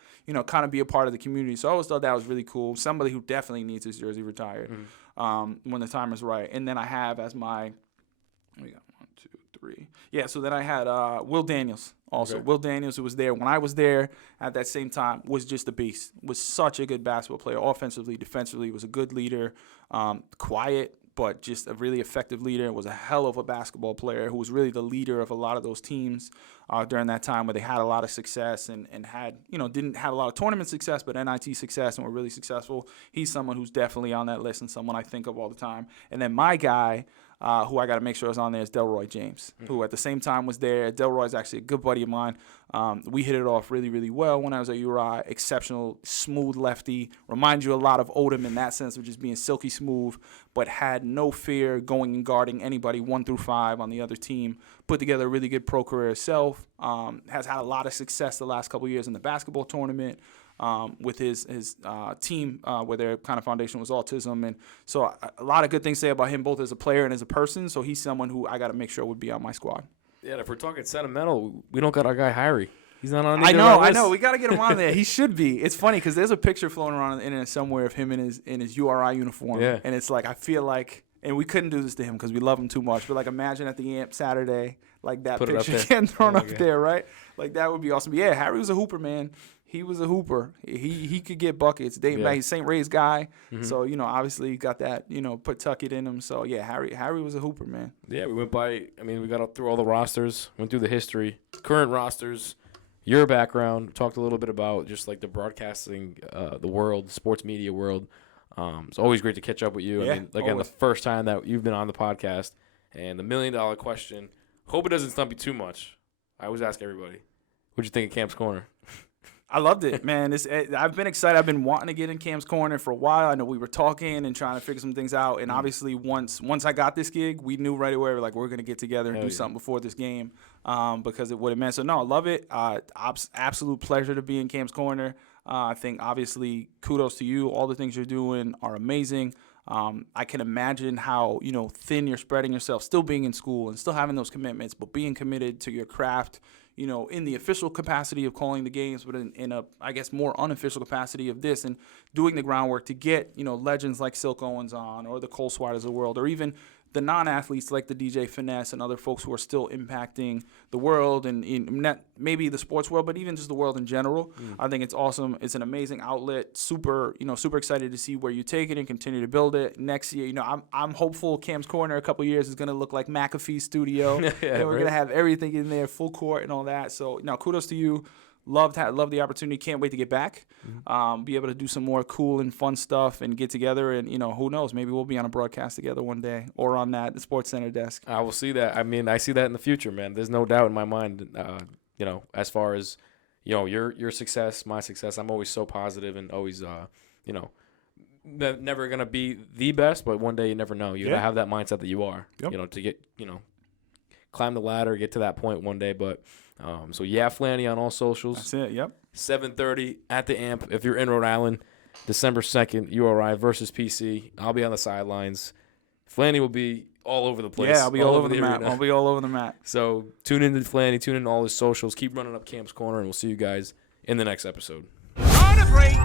kind of be a part of the community. So I always thought that was really cool. Somebody who definitely needs his jersey retired when the time is right. And then I have as my, we got 1, 2, 3. Yeah, so then I had Will Daniels. Also, Will Daniels, who was there when I was there at that same time, was just a beast. Was such a good basketball player, offensively, defensively. Was a good leader, quiet, but just a really effective leader. Was a hell of a basketball player who was really the leader of a lot of those teams during that time where they had a lot of success and had, didn't have a lot of tournament success, but NIT success and were really successful. He's someone who's definitely on that list and someone I think of all the time. And then my guy, who I got to make sure is on there, is Delroy James, who at the same time was there. Delroy's actually a good buddy of mine. We hit it off really, really well when I was at URI. Exceptional, smooth lefty. Reminds you a lot of Odom in that sense of just being silky smooth, but had no fear going and guarding anybody 1 through 5 on the other team. Put together a really good pro career himself. Has had a lot of success the last couple of years in the basketball tournament. With his team, where their kind of foundation was autism. And so a lot of good things to say about him, both as a player and as a person. So he's someone who I got to make sure would be on my squad. Yeah, if we're talking sentimental, we don't got our guy Harry. He's not on. I know. We got to get him on there. He should be. It's funny because there's a picture floating around on the internet somewhere of him in his URI uniform. Yeah. And it's like, I feel like, and we couldn't do this to him because we love him too much, but like imagine at the AMP Saturday, like that picture getting thrown up there, right? Like that would be awesome. But yeah, Harry was a hooper, man. He was a hooper. He could get buckets. Dating back, he's St. Ray's guy. So, obviously he got that, Pawtucket in him. So, yeah, Harry was a hooper, man. Yeah, we went by, we got through all the rosters, went through the history, current rosters, your background, talked a little bit about just like the broadcasting, the world, sports media world. It's always great to catch up with you. Yeah, again, the first time that you've been on the podcast, and the $1 million question, hope it doesn't stump you too much. I always ask everybody, what'd you think of Camp's Corner? I loved it, man. I've been excited. I've been wanting to get in Cam's Corner for a while. I know we were talking and trying to figure some things out. And obviously, once I got this gig, we knew right away we're going to get together and do something before this game because it would have meant. So, no, I love it. Absolute pleasure to be in Cam's Corner. I think, obviously, kudos to you. All the things you're doing are amazing. I can imagine how, thin you're spreading yourself, still being in school and still having those commitments, but being committed to your craft, in the official capacity of calling the games, but in a, I guess, more unofficial capacity of this and doing the groundwork to get, legends like Silk Owens on or the Cole Swiders of the world or even the non-athletes like the DJ Finesse and other folks who are still impacting the world and not maybe the sports world, but even just the world in general. I think it's awesome. It's an amazing outlet. Super excited to see where you take it and continue to build it. Next year, I'm hopeful Cam's Corner a couple years is going to look like McAfee Studio. And we're going to have everything in there, full court and all that. So, kudos to you. Love the opportunity. Can't wait to get back. Be able to do some more cool and fun stuff and get together. And, who knows? Maybe we'll be on a broadcast together one day or on the Sports Center desk. I will see that. I mean, I see that in the future, man. There's no doubt in my mind, as far as, your success, my success. I'm always so positive and always, never going to be the best, but one day you never know. You got to have that mindset that you are, to get, climb the ladder, get to that point one day. But so Flanny on all socials. That's it. Yep. 7:30 at the Amp. If you're in Rhode Island, December 2nd, URI versus PC. I'll be on the sidelines. Flanny will be all over the place. Yeah, I'll be all over the map. I'll be all over the map. So tune in to Flanny. Tune in to all his socials. Keep running up Cam's Corner, and we'll see you guys in the next episode. On a break.